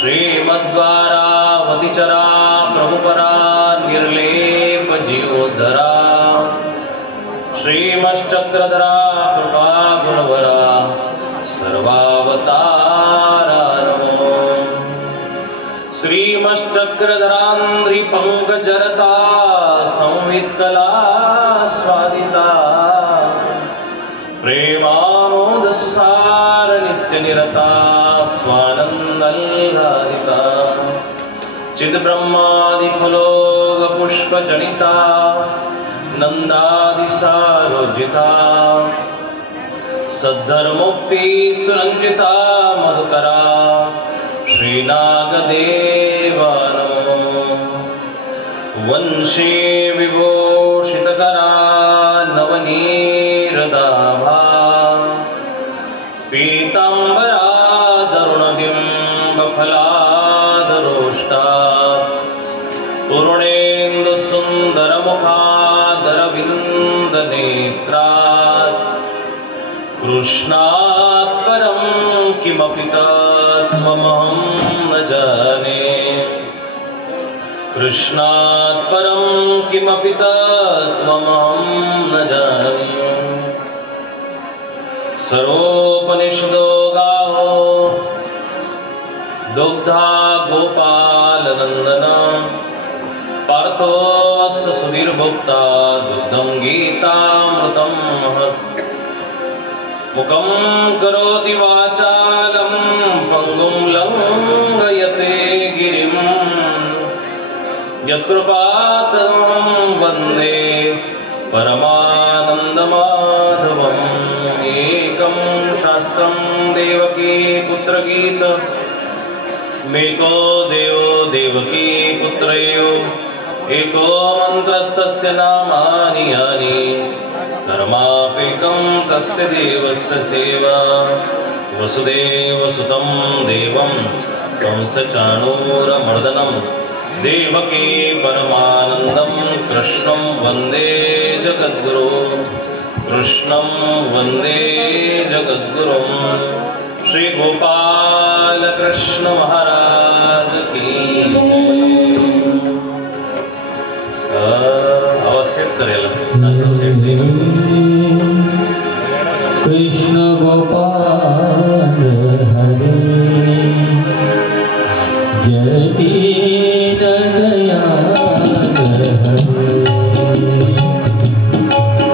श्रीमद्वारावतिचरा प्रभुपरा निर्लेप जीवोद्धरा श्रीमश्चक्रधरा कृपा गुणवरा सर्वावतारा नमो। श्रीमश्चक्रधरान्द्रि पंकजरता संवित्कला स्वादिता प्रेमानोद सुसार नित्य निरता स्वानंदल्लादिता चिद ब्रह्मादि फलोग पुष्प जनिता नंदादि सारोजिता सद्धर्मोक्ति सुरंजिता मधुकरा श्रीनागदेवा नमो। वंशे विभूषितकरा नवनीरदाभा पीतांबरा दरुणबिंबफलादरोष्टा पूर्णेन्दु सुन्दरमुखादरविन्दनेत्रात् कृष्णात् परं किमपि तत्त्वमहं न जाने कृष्णात् परं किमपि तत्त्वमहं न जाने। सर्वोपनिषदो गावो दुग्धा गोपालनंदन पार्थो अस्य सुधीर्भोक्ता दुग्धं गीतामृतं महत्। मुखं करोति वाचालं पङ्गुं लङ्घयते गिरिं यत्कृपातमहं वन्दे परमानन्दमाधवम्। एकं शास्त्रं देवकी पुत्रगीत मेको देवो देवकी पुत्रयो एको मन्त्रस्तस्य नामानि यानि कर्मापेकं तस्य देवस्य सेवा। वसुदेवसुतं देवं कंसचाणूरमर्दनं देवकी परमानन्दं कृष्णं वन्दे जगद्गुरो कृष्णं वन्दे जगद्गुरुं। श्री गोपाल कृष्ण महाराज की आवाज सेट करेल कृष्ण गोपाल हरे जय दीन दयाल हरे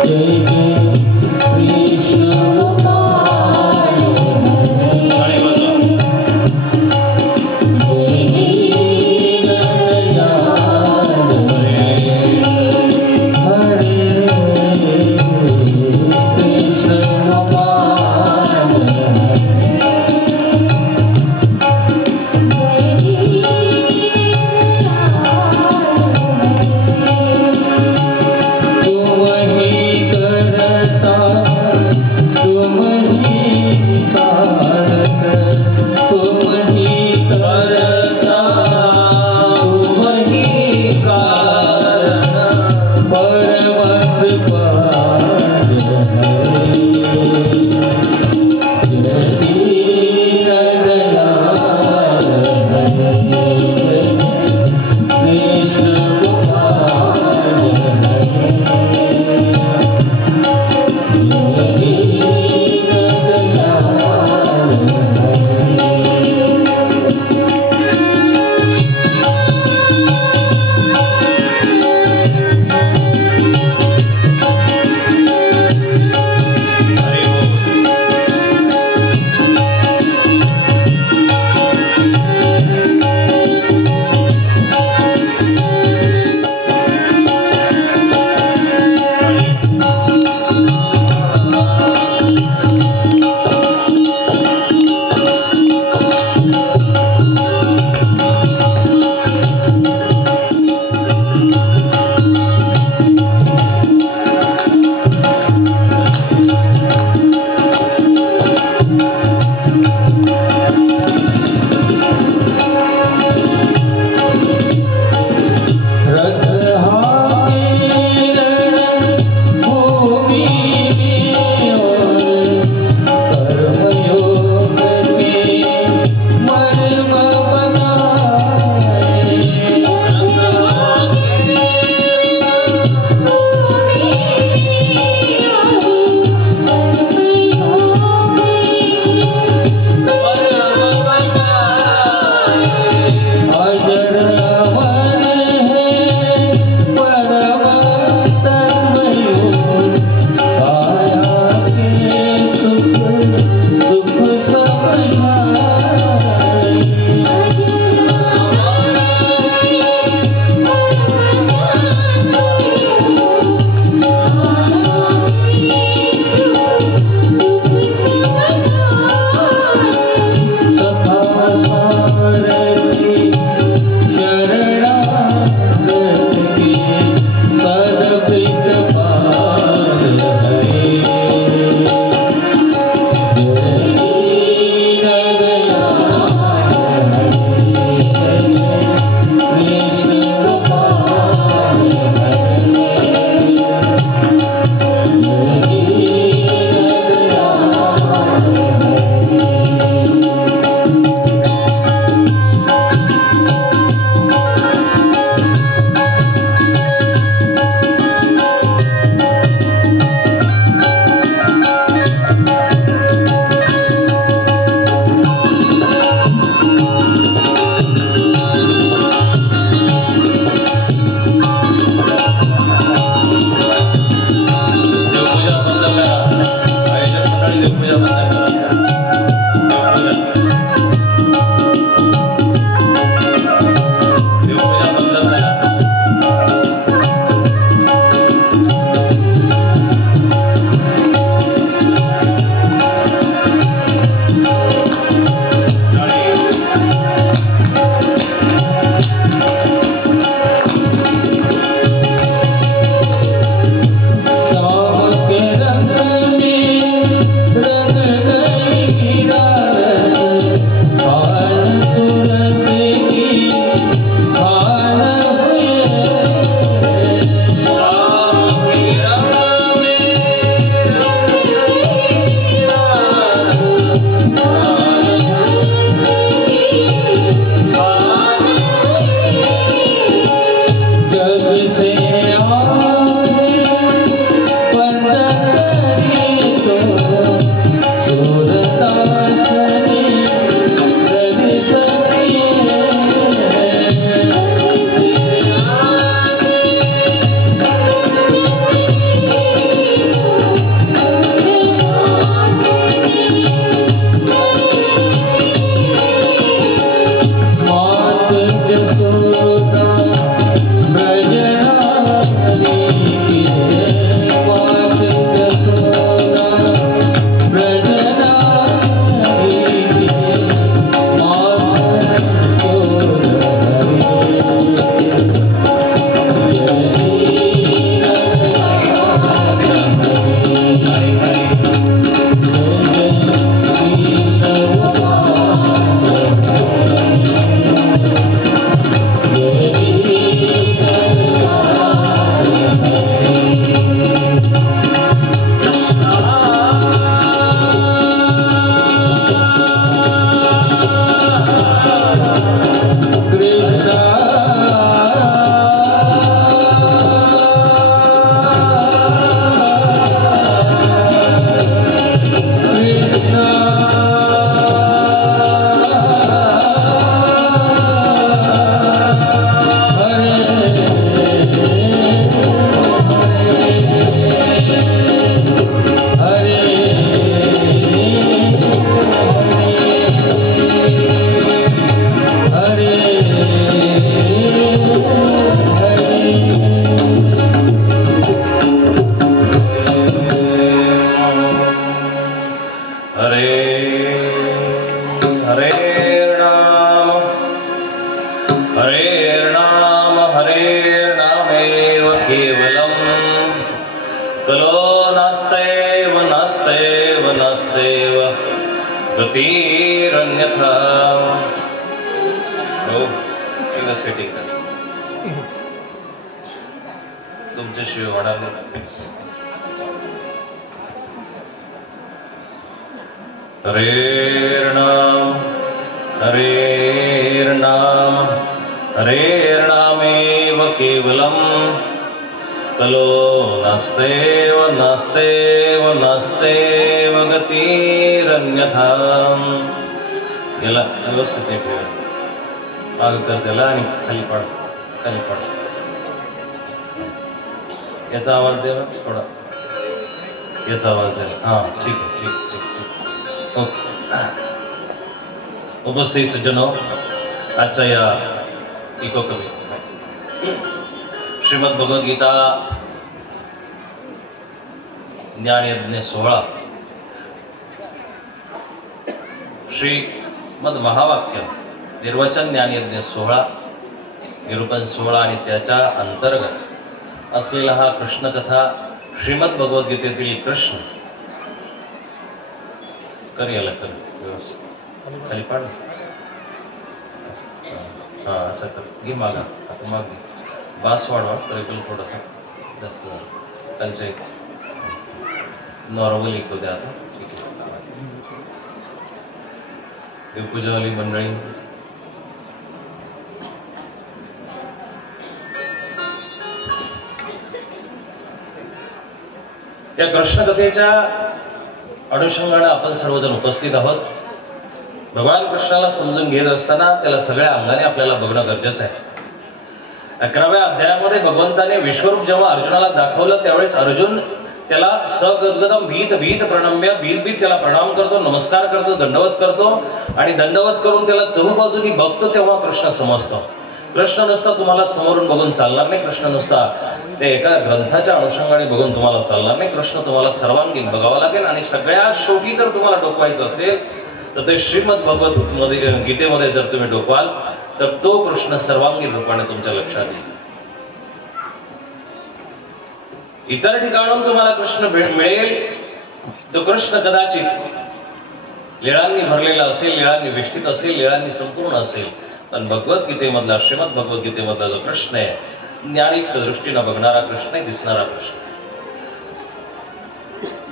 जय जय कृष्ण गोपाल हरे जय दीन दयाल हरे हरे यथा हो एकदा सेटिंग करा तुमच्याशिवाय होणार नाही. हरेर्नाम हरेर्नाम हरेर्नामेव केवलम कलो नास्तेव नास्तेव नास्तेव गतिरन्यथा. याला व्यवस्थित नाही ठेवा माग कर त्याला आणि खाली पड खाली पड. याचा आवाज दे ना थोडा याचा आवाज दे. हा ठीक आहे ठीक ठीक ठीक ओके. उपस्थित सज्जनो आजच्या या इको कवी श्रीमद भगवद्गीता ज्ञानयज्ञ 16 श्रीमद महावाक्य निर्वचन ज्ञानयज्ञ 16 निरूपण 16 आणि त्याच्या अंतर्गत असलेला हा कृष्णकथा श्रीमद भगवद्गीतेतील कृष्ण कर याला कर व्यवस्थित खाली पाड. हा असं कर घे मागा आता माग घे बास वाढवा ट्रेबल थोडंसं जास्त त्यांचे नॉर्मल ऐकू द्या आता. ठीक आहे देवपूजावाली मंडळी या कृष्णकथेच्या अनुषंगाने आपण सर्वजण उपस्थित आहोत. भगवान कृष्णाला समजून घेत असताना त्याला सगळ्या अंगाने आपल्याला बघणं गरजेचं आहे. 11व्या अध्यायामध्ये भगवंताने विश्वरूप जेव्हा अर्जुनाला दाखवलं त्यावेळेस अर्जुन त्याला सगद्गदम भीत भीत प्रणम्य भीत भीत त्याला प्रणाम करतो, नमस्कार करतो, दंडवत करतो आणि दंडवत करून त्याला चहूबाजूनी बघतो तेव्हा कृष्ण समजतो. कृष्ण नुसता तुम्हाला समोरून बघून चालणार नाही. कृष्ण नुसता ते एका ग्रंथाच्या अनुषंगाने बघून तुम्हाला चालणार नाही. कृष्ण तुम्हाला सर्वांगीण बघावा लागेल आणि सगळ्यात शेवटी जर तुम्हाला डोकवायचं असेल तर ते श्रीमद भगवद् गीतेमध्ये जर तुम्ही डोकवाल तर तो कृष्ण सर्वांगीण रूपाने तुमच्या लक्षात येईल. इतर ठिकाणून तुम्हाला कृष्ण मिळेल तो कृष्ण कदाचित लीळांनी भरलेला असेल, लीळांनी वेष्टित असेल, लीळांनी संपूर्ण असेल. पण भगवद्गीतेमधला श्रीमद भगवद्गीतेमधला जो कृष्ण आहे ज्ञानिक दृष्टीनं बघणारा कृष्ण आहे, दिसणारा कृष्ण.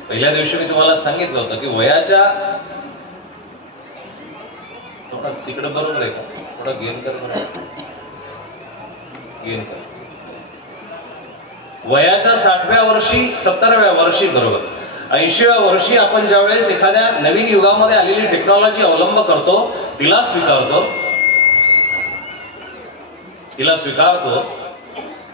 पहिल्या दिवशी मी तुम्हाला सांगितलं होतं की वयाच्या थोडा तिकडे बरोबर आहे का थोडा गेन कर गेन कर. वयाच्या 60व्या वर्षी 70व्या वर्षी बरोबर 80व्या वर्षी आपण ज्यावेळेस एखाद्या नवीन युगामध्ये आलेली टेक्नॉलॉजी अवलंब करतो तिला स्वीकारतो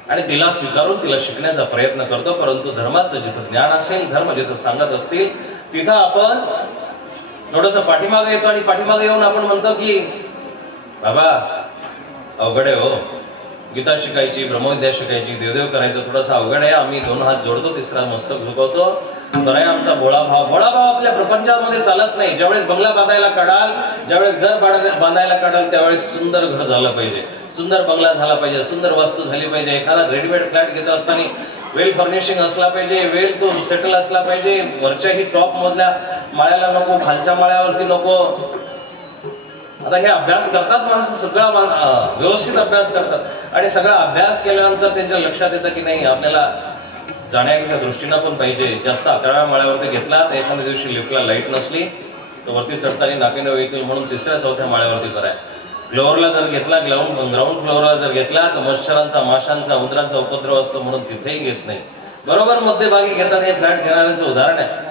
आणि तिला स्वीकारून तिला शिकण्याचा प्रयत्न करतो. परंतु धर्माचं जिथं ज्ञान असेल, धर्म जिथं सांगत असतील तिथं आपण थोडस पाठीमागे येतो आणि पाठीमागे येऊन आपण म्हणतो की बाबा अवघड आहे हो, गीता शिकायची, ब्रह्मविद्या शिकायची, देवदेव करायचं थोडंसं अवघड आहे. आम्ही 2 हात जोडतो, तिसरा मस्तक झुकवतो. तर आहे आमचा भोळाभाव आपल्या प्रपंचामध्ये चालत नाही. ज्यावेळेस बंगला बांधायला काढाल, ज्यावेळेस घर बांधायला काढाल त्यावेळेस सुंदर घर झालं पाहिजे, सुंदर बंगला झाला पाहिजे, सुंदर वास्तू झाली पाहिजे. एखादा रेडीमेड फ्लॅट घेत असताना वेल फर्निशिंग असला पाहिजे, वेल तो सेटल असला पाहिजे. वरच्याही टॉप मधल्या माळ्याला नको, खालच्या माळ्यावरती नको. आता हे अभ्यास करतात माणसं, सगळा व्यवस्थित अभ्यास करतात आणि सगळा अभ्यास केल्यानंतर त्यांच्या लक्षात येतं की नाही आपल्याला जाण्याच्या दृष्टीनं पण पाहिजे. जास्त 11व्या माळ्यावरती घेतला तर एखाद्या दिवशी लिफ्टला लाईट नसली तर वरती चढताना नाकेनऊ येतील म्हणून 3ऱ्या 4थ्या माळ्यावरती कराय. फ्लोअरला जर घेतला, ग्राउंड फ्लोअरला जर घेतला तर मच्छरांचा, माशांचा, उंदरांचा उपद्रव असतो म्हणून तिथेही घेत नाही. बरोबर मध्यभागी घेतात. हे फ्लॅट घेणाऱ्यांचं उदाहरण आहे.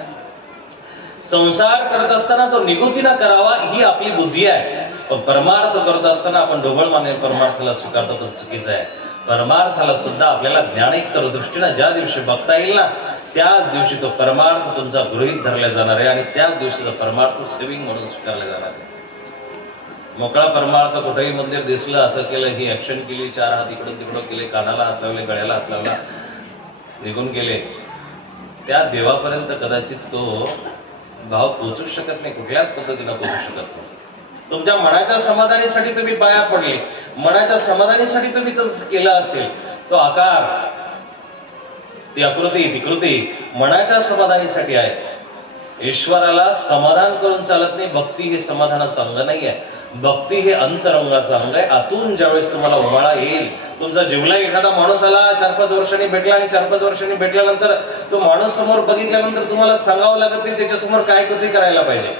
संसार करत असताना तो निगुतीनं करावा ही आपली बुद्धी आहे. पण परमार्थ करत असताना आपण ढोबळ माने परमार्थाला स्वीकारतो पण चुकीचं आहे. परमार्थाला सुद्धा आपल्याला ज्ञानिक दृष्टीनं ज्या दिवशी बघता येईल ना त्याच दिवशी तो परमार्थ तुमचा गृहीत धरला जाणार आहे आणि त्याच दिवशीचा परमार्थ सेविंग म्हणून स्वीकारला जाणार आहे. मोकळा परमार्थ कुठेही मंदिर दिसलं, असं केलं, ही ऍक्शन केली, 4 हात इकडून तिकडं केले, कानाला हात लावले, गळ्याला हात लावला, निघून गेले, त्या देवापर्यंत कदाचित तो भाव पोहोचूच शकत नाही, कुठल्याच पद्धतीनं पोहोचू शकत नाही. तुमच्या मनाच्या समाधानीसाठी तुम्ही पाया पडले, मनाच्या समाधानीसाठी तुम्ही तसं केलं असेल, तो आकार, ती आकृती, ती कृती मनाच्या समाधानीसाठी आहे. ईश्वराला समाधान करून चालत नाही. भक्ती हे समाधानाचं अंग नाही आहे. भक्ती हे अंतरंगाचं अंग आहे. आतून ज्यावेळेस तुम्हाला उमाळा येईल, तुमचा जीवला एखादा माणूस आला 4-5 वर्षांनी भेटला आणि 4-5 वर्षांनी भेटल्यानंतर तो माणूस समोर बघितल्यानंतर तुम्हाला सांगावं लागत नाही त्याच्यासमोर काय कृती करायला पाहिजे.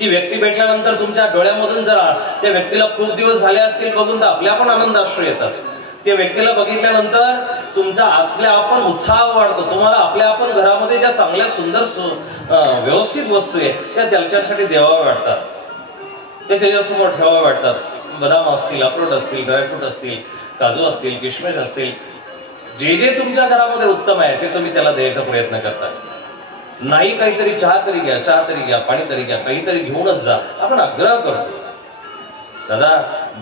ती व्यक्ती भेटल्यानंतर तुमच्या डोळ्यामधून जर त्या व्यक्तीला खूप दिवस झाले असतील बघून तर आपल्या पण आनंदाश्रू येतात. त्या व्यक्तीला बघितल्यानंतर तुमचा आपल्या आपण उत्साह वाढतो. तुम्हाला आपल्या आपण घरामध्ये ज्या चांगल्या सुंदर व्यवस्थित वस्तू आहे त्या त्याच्यासाठी द्याव्या वाटतात, ते त्याच्यासमोर ठेवाव्या वाटतात. बदाम असतील, अक्रोड असतील, ड्रायफ्रूट असतील, काजू असतील, किशमिश असतील, जे जे तुमच्या घरामध्ये उत्तम आहे ते तुम्ही त्याला द्यायचा प्रयत्न करता. नाही काहीतरी चहा तरी घ्या, चहा तरी घ्या, पाणी तरी घ्या, काहीतरी घेऊनच जा, आपण आग्रह करतो. दादा,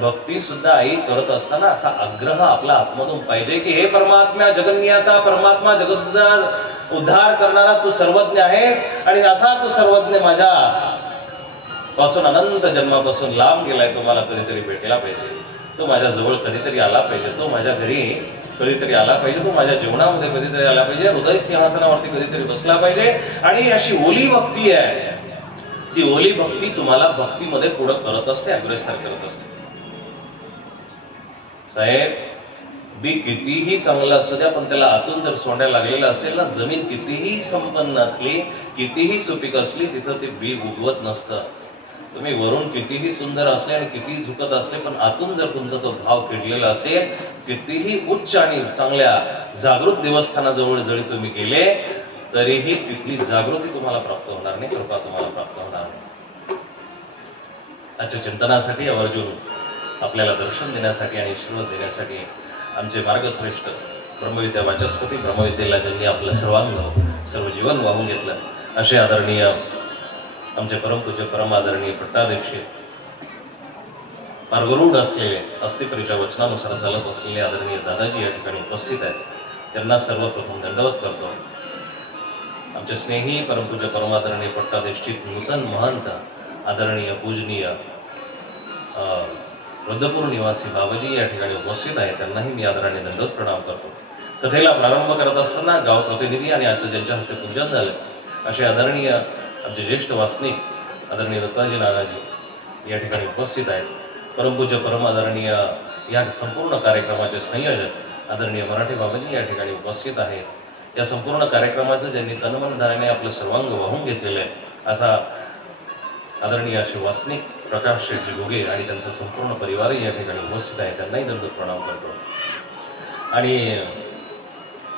भक्ती सुद्धा आई करत असताना असा आग्रह आपला आत्मधून पाहिजे की हे परमात्मा जगन्नियाता, परमात्मा जगत उद्धार करणारा तू सर्वज्ञ आहेस आणि असा तू सर्वज्ञ माझ्या पासून अनंत जन्मापासून लांब गेलाय. तो मला कधीतरी भेटला पाहिजे, तो माझ्या जवळ कधीतरी आला पाहिजे, तो माझ्या घरी कधीतरी आला पाहिजे, तो माझ्या जीवनामध्ये कधीतरी आला पाहिजे, हृदय सिंहासनावरती कधीतरी बसला पाहिजे. आणि अशी ओली भक्ती आहे, ती ओली भक्ती तुम्हाला भक्तीमध्ये पुढे करत असते, अग्रेसर करत असते. साहेब, बी कितीही चांगलं असू द्या पण त्याला आतून जर सोंडायला लागलेलं असेल ना, जमीन कितीही संपन्न असली, कितीही सुपीक असली, तिथं ते बी उगवत नसतं. तुम्ही वरून कितीही सुंदर असले आणि कितीही झुकत असले पण आतून जर तुमचा तो भाव किडलेला असेल, कितीही उच्च आणि चांगल्या जागृत देवस्थानाजवळ जरी तुम्ही गेले तरीही तिथली जागृती तुम्हाला प्राप्त होणार नाही, कृपा तुम्हाला प्राप्त होणार नाही. आजच्या चिंतनासाठी आवर्जून आपल्याला दर्शन देण्यासाठी आणि आशीर्वाद देण्यासाठी आमचे मार्गश्रेष्ठ ब्रह्मविद्या वाचस्पती, ब्रह्मविद्येला ज्यांनी आपलं सर्व जीवन वाहून घेतलं असे आदरणीय आमचे परमपूज्य परम आदरणीय पट्टाध्यक्ष, मार्गरूढ असलेले अस्थिपरीच्या वचनानुसार चालत असलेले आदरणीय दादाजी या ठिकाणी उपस्थित आहेत. त्यांना सर्वप्रथम दंडवत करतो. आमचे स्नेही परमपूज्य परमादरणीय पट्टाधिष्ठित नूतन महंत आदरणीय पूजनीय वृद्धपूर निवासी बाबाजी या ठिकाणी उपस्थित आहेत. त्यांनाही मी आदराने दंडवत प्रणाम करतो. कथेला प्रारंभ करत असताना गाव प्रतिनिधी आणि आजचं ज्यांच्या हस्ते पूजन झालं असे आदरणीय आमचे ज्येष्ठ वासनिक आदरणीय दत्ताजी नानाजी या ठिकाणी उपस्थित आहेत. परमपूज्य परम आदरणीय या संपूर्ण कार्यक्रमाचे संयोजक आदरणीय मराठी बाबाजी या ठिकाणी उपस्थित आहेत. या संपूर्ण कार्यक्रमाचं ज्यांनी तनमन धनाने आपलं सर्वांग वाहून घेतलेलं आहे असा आदरणीय असे वासनिक प्रकाश शेट्टी घुगे आणि त्यांचा संपूर्ण परिवारही या ठिकाणी उपस्थित आहे. त्यांनाही दंडवत प्रणाम करतो. आणि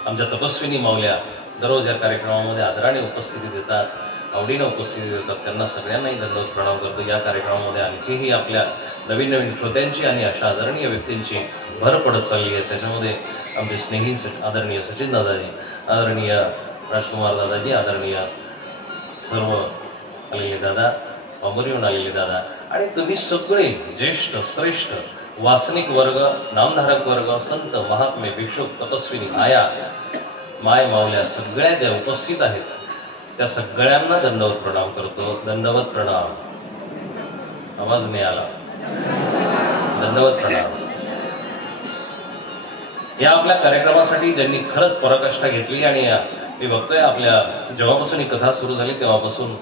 आमच्या तपस्विनी माऊल्या दररोज या कार्यक्रमामध्ये आदराने उपस्थिती देतात, आवडीनं उपस्थिती देतात. त्यांना सगळ्यांनाही दंडवत प्रणाम करतो. या कार्यक्रमामध्ये आणखीही आपल्या नवीन नवीन श्रोत्यांची आणि अशा आदरणीय व्यक्तींची भर पडत चालली आहे. त्याच्यामध्ये आमचे स्नेही आदरणीय सचिन दादाजी, आदरणीय राजकुमार दादाजी, आदरणीय सर्व आलेले दादा, अमरीहून आलेले दादा आणि तुम्ही सगळे ज्येष्ठ श्रेष्ठ वासनिक वर्ग, नामधारक वर्ग, संत महात्मे, भिक्षुक, तपस्विनी, आया, माय मावल्या सगळ्या ज्या उपस्थित आहेत त्या सगळ्यांना दंडवत प्रणाम करतो. दंडवत प्रणाम. आवाज नाही आला. दंडवत प्रणाम. या आपल्या कार्यक्रमासाठी ज्यांनी खरंच पराकाष्ठा घेतली आणि मी बघतोय आपल्या जेव्हापासून ही कथा सुरू झाली तेव्हापासून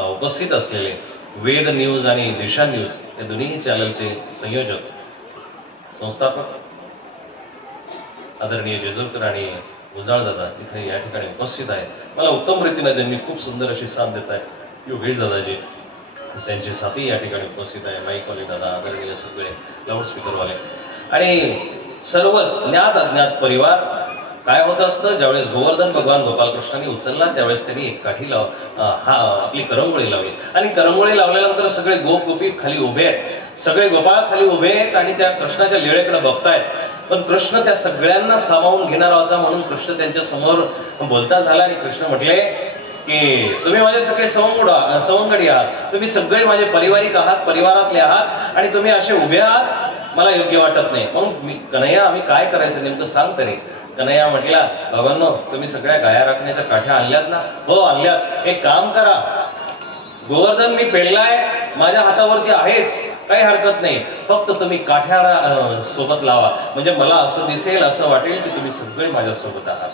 उपस्थित असलेले वेद न्यूज आणि दिशा न्यूज या दोन्ही चॅनलचे संयोजक, संस्थापक आदरणीय जेजुरकर आणि उजाळदादा इथे या ठिकाणी उपस्थित आहेत. मला उत्तम रीतीनं ज्यांनी खूप सुंदर अशी साथ देत आहे योगेश दादाजी, त्यांचे साथी या ठिकाणी उपस्थित आहे. माईकवाले दादा, आदरणीय सगळे लाऊडस्पीकरवाले आणि सर्वच ज्ञात अज्ञात परिवार. काय होत असतं, ज्यावेळेस गोवर्धन भगवान गोपालकृष्णांनी उचलला त्यावेळेस त्यांनी एक काठी आपली करंगोळी लावली आणि करंगोळी लावल्यानंतर सगळे गोप गोपी खाली उभे आहेत, सगळे गोपाळ खाली उभे आहेत आणि त्या कृष्णाच्या लीळेकडे बघतायत. पण कृष्ण त्या सगळ्यांना सामावून घेणारा होता म्हणून कृष्ण त्यांच्या समोर बोलता झाला आणि कृष्ण म्हटले की तुम्ही माझे सगळे सवंगडी आहात, तुम्ही सगळे माझे पारिवारिक आहात, परिवारातले आहात आणि तुम्ही असे उभे आहात, मला योग्य वाटत नाही. मग मी कन्हैया आम्ही काय करायचं नेमकं सांग तरी. कन्हैया म्हटला, बाबांनो तुम्ही सगळ्या गाया राखण्याच्या काठ्या आणल्यात ना? हो आणल्यात. एक काम करा, गोवर्धन मी पेललाय, माझ्या हातावरती आहेच, काही हरकत नाही, फक्त तुम्ही काठ्या सोबत लावा म्हणजे मला असं दिसेल, असं वाटेल की तुम्ही सगळे माझ्या सोबत आहात.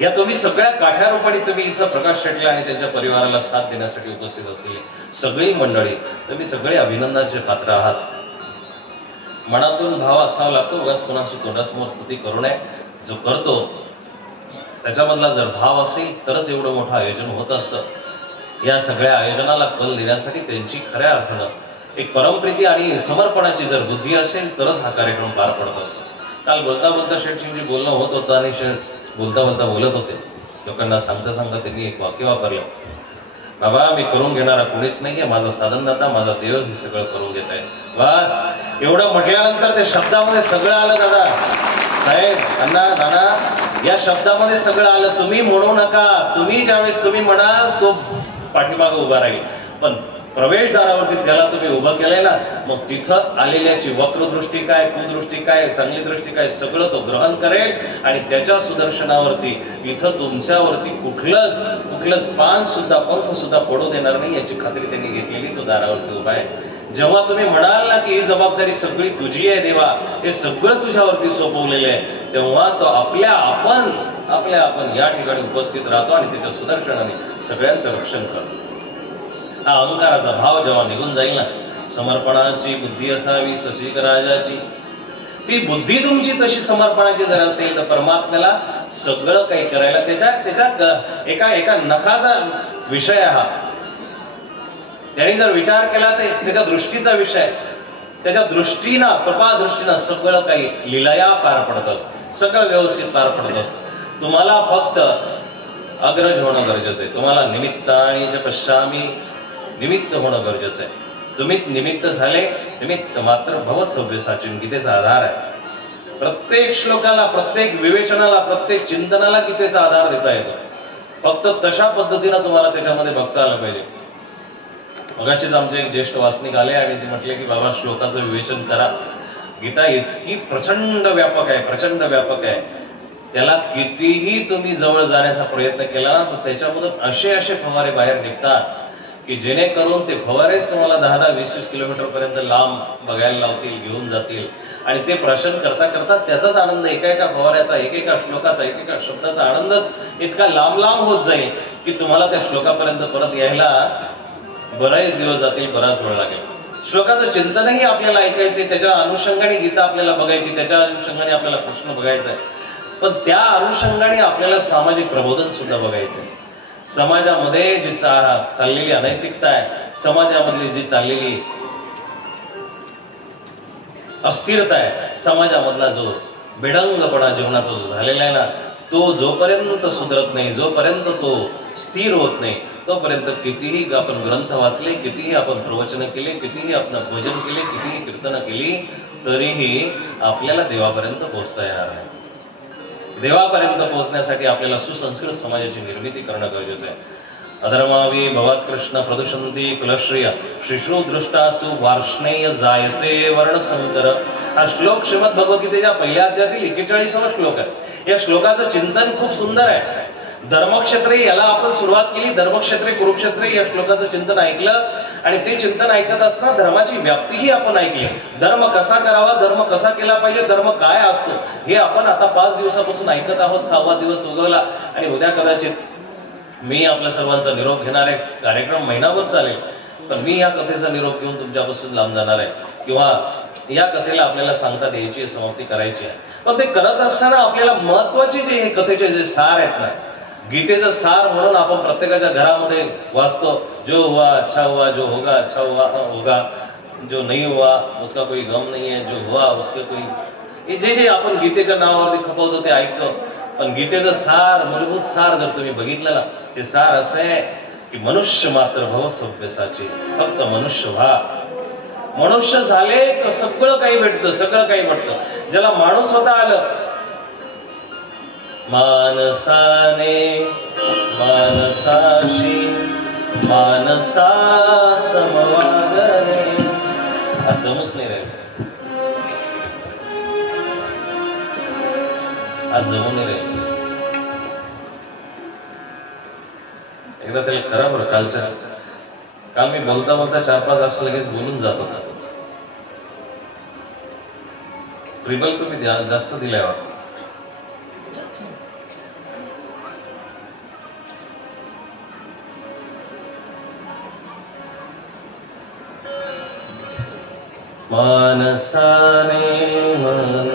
या तुम्ही सगळ्या काठ्यारोपणी तुम्ही इथं प्रकाश शेटला आणि त्यांच्या परिवाराला साथ देण्यासाठी उपस्थित असलेली सगळी मंडळी, तुम्ही सगळे अभिनंदनाचे पात्र आहात. मनातून भाव असावा लागतो, उगाच कोणाशी तोंडासमोर स्तुती करू नये. जो करतो त्याच्यामधला जर भाव असेल तरच एवढं मोठं आयोजन होत असतं. या सगळ्या आयोजनाला बल देण्यासाठी त्यांची खऱ्या अर्थानं एक परमप्रीती आणि समर्पणाची जर बुद्धी असेल तरच हा कार्यक्रम पार पडत असतो. काल बोलता बोलता शेठजींची बोलणं होत होतं आणि शेठ बोलता बोलता बोलत होते. लोकांना सांगता सांगता त्यांनी एक वाक्य वापरलं, बाबा मी करून घेणारा कोणीच नाहीये, माझा साधनदाता माझा देव हे सगळं करून घेत आहे. बस एवढं म्हटल्यानंतर त्या शब्दामध्ये सगळं आलं. दादा साहेब अण्णा दादा या शब्दामध्ये सगळं आलं. तुम्ही म्हणू नका, तुम्ही ज्यावेळेस तुम्ही म्हणाल तो पाठीमागे उभा राहील, पण प्रवेशद्वारावरती त्याला तुम्ही उभं केलंय ना, मग तिथं आलेल्याची वक्रदृष्टी काय, कुदृष्टी काय, चांगली दृष्टी काय सगळं तो ग्रहण करेल आणि त्याच्या सुदर्शनावरती इथं तुमच्यावरती कुठलंच पान सुद्धा पंख सुद्धा पडू देणार नाही याची खात्री त्यांनी घेतलेली. तो दारावरती उभा आहे. जेव्हा तुम्ही म्हणाल ना की ही जबाबदारी सगळी तुझी आहे देवा, हे सगळं तुझ्यावरती सोपवलेलं आहे, तेव्हा तो आपल्या आपण या ठिकाणी उपस्थित राहतो आणि त्याच्या सुदर्शनाने सगळ्यांचं रक्षण करतो. हा अहंकाराचा भाव जेव्हा निघून जाईल ना, समर्पणाची बुद्धी असावी शशीक राजाची, ती बुद्धी तुमची तशी समर्पणाची जर असेल तर परमात्म्याला सगळं काही करायला त्याच्या एका नखाचा विषय हा. त्यांनी जर विचार केला तर त्याच्या दृष्टीचा विषय, त्याच्या दृष्टीनं कृपा दृष्टीनं सगळं काही लीलया पार पडत असतं, सगळं व्यवस्थित पार पडत असतं. तुम्हाला फक्त अग्रज होणं गरजेचं आहे. तुम्हाला निमित्त आणि च पश्यामी निमित्त होणं गरजेचं आहे. तुम्ही निमित्त झाले, निमित्त मात्र भवसव्यसाची गीतेचा आधार आहे. प्रत्येक श्लोकाला, प्रत्येक विवेचनाला, प्रत्येक चिंतनाला गीतेचा आधार देता येतो. फक्त तशा पद्धतीनं तुम्हाला त्याच्यामध्ये बघता आलं पाहिजे. मगाशीच आमचे एक ज्येष्ठ वासनिक आले आणि ते म्हटले की बाबा श्लोकाचं विवेचन करा. गीता इतकी प्रचंड व्यापक आहे, त्याला कितीही तुम्ही जवळ जाण्याचा प्रयत्न केला ना तर त्याच्यामधून असे फवारे बाहेर निघतात की जेणेकरून ते फवारेच तुम्हाला 10-20 किलोमीटर पर्यंत लांब बघायला लावतील, घेऊन जातील. आणि ते प्रश्न करता करता त्याचाच आनंद, एका फवाऱ्याचा, एकेका श्लोकाचा, एकेका शब्दाचा आनंदच इतका लांब होत जाईल की तुम्हाला त्या श्लोकापर्यंत परत यायला बरेच दिवस जातील, बराच वेळ लागेल. श्लोकाचं चिंतनही आपल्याला ऐकायचे, त्याच्या अनुषंगाने गीता आपल्याला बघायची, त्याच्या अनुषंगाने आपल्याला कृष्ण बघायचा आहे, पण त्या अनुषंगाने आपल्याला सामाजिक प्रबोधन सुद्धा बघायचंय. समाजामध्ये जी चाललेली अनैतिकता आहे, समाजामधली जी चाललेली अस्थिरता आहे, समाजामधला जो बेढंगपणा जीवनाचा जो झालेला आहे ना, तो जोपर्यंत सुधरत नाही, जोपर्यंत तो स्थिर होत नाही, तोपर्यंत कितीही आपण ग्रंथ वाचले, कितीही आपण प्रवचन केले, कितीही आपण भजन केले, कितीही कीर्तन केली, तरीही आपल्याला देवापर्यंत पोहोचता येणार नाही. देवापर्यंत पोहोचण्यासाठी आपल्याला सुसंस्कृत समाजाची निर्मिती करणं गरजेचं आहे. अधर्मावी भवात कृष्ण प्रदूषंती कुलश्रिय शिशु दृष्टासु वार्ष्णेय जायते वर्णसंकर. हा श्लोक श्रीमद भगवद्गीतेच्या पहिल्या अध्यायातील 41वा श्लोक आहे. या श्लोकाचं चिंतन खूप सुंदर आहे. धर्मक्षेत्रे याला आपण सुरुवात केली, धर्मक्षेत्रे कुरुक्षेत्रे या श्लोकाचं चिंतन ऐकलं आणि ते चिंतन ऐकत असताना धर्माची व्याप्तीही आपण ऐकली. धर्म कसा करावा, धर्म कसा केला पाहिजे, धर्म काय असतो हे आपण आता 5 दिवसापासून ऐकत आहोत. 6वा दिवस उगवला आणि उद्या कदाचित मी आपल्या सर्वांचा निरोप घेणार आहे. कार्यक्रम महिनाभर चालेल, पण मी या कथेचा निरोप घेऊन तुमच्यापासून लांब जाणार आहे किंवा या कथेला आपल्याला सांगता द्यायची आहे, समाप्ती करायची आहे. पण ते करत असताना आपल्याला महत्वाचे जे हे कथेचे जे सार आहेत ना, गीतेचं सार म्हणून आपण प्रत्येकाच्या घरामध्ये वाचतो, जो हुआ अच्छा हुआ, जो होगा अच्छा हुआ होगा, जो नहीं हुआ उसका कोई गम नहीं है, जो हुआ उसके कोई, हे जे आपण गीतेच्या नावावरती खपवतो ते ऐकतो. पण गीतेचं सार, मूलभूत सार जर तुम्ही बघितलं ना, ते सार असं आहे की मनुष्य मात्र भव सव्यसाची, फक्त मनुष्य व्हा. मनुष्य झाले तर सगळं काही भेटतं, सगळं काही भेटतं. ज्याला माणूस होता आलं, मानसाने मानसाशी मानसा समवागणे. आज जमूच नाही राहिले, आज जमू नाही राहिले. एकदा त्याला करा बरं. काल मी बोलता 4-5 असं लगेच बोलून जात होता. ट्रिबल तुम्ही जास्त दिलाय वाटतं. मानसाने मन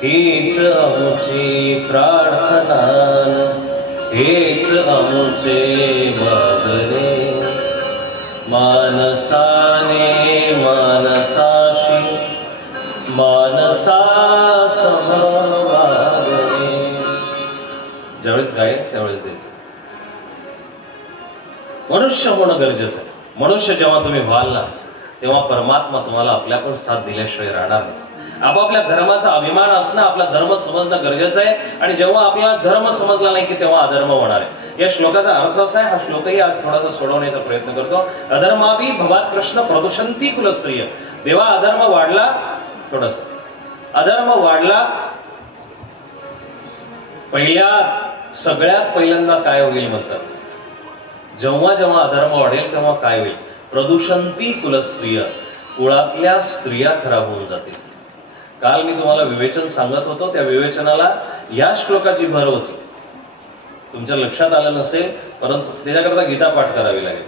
हीच आमची प्रार्थना हेच आमचे मागणे मानसाने मानसाशी मानसा समवागणे. ज्यावेळेस गायन त्यावेळेस द्यायचं. मनुष्य होणं गरजेचं आहे. मनुष्य जेव्हा तुम्ही व्हाल ना तेव्हा परमात्मा तुम्हाला आपल्या पण साथ दिल्याशिवाय राहणार नाही. आपापल्या धर्माचा अभिमान असणं, आपला धर्म समजणं गरजेचं आहे. आणि जेव्हा आपला धर्म समजला नाही की तेव्हा अधर्म होणार आहे. या श्लोकाचा अर्थ असा आहे. हा श्लोकही आज थोडासा सोडवण्याचा प्रयत्न करतो. अधर्माभी भवात कृष्ण प्रदूषंती कुलस्त्रिय. देवा अधर्म वाढला, थोडस अधर्म वाढला. सगळ्यात पहिल्यांदा काय होईल म्हणतात, जेव्हा जेव्हा अधर्म वाढेल तेव्हा काय होईल, प्रदूषंती कुलस्त्रिय, कुळातल्या स्त्रिया खराब होऊन जातील. काल मी तुम्हाला विवेचन सांगत होतो, त्या विवेचनाला या श्लोकाची भर होती. तुमच्या लक्षात आलं नसेल, परंतु त्याच्याकरता गीता पाठ करावी लागेल.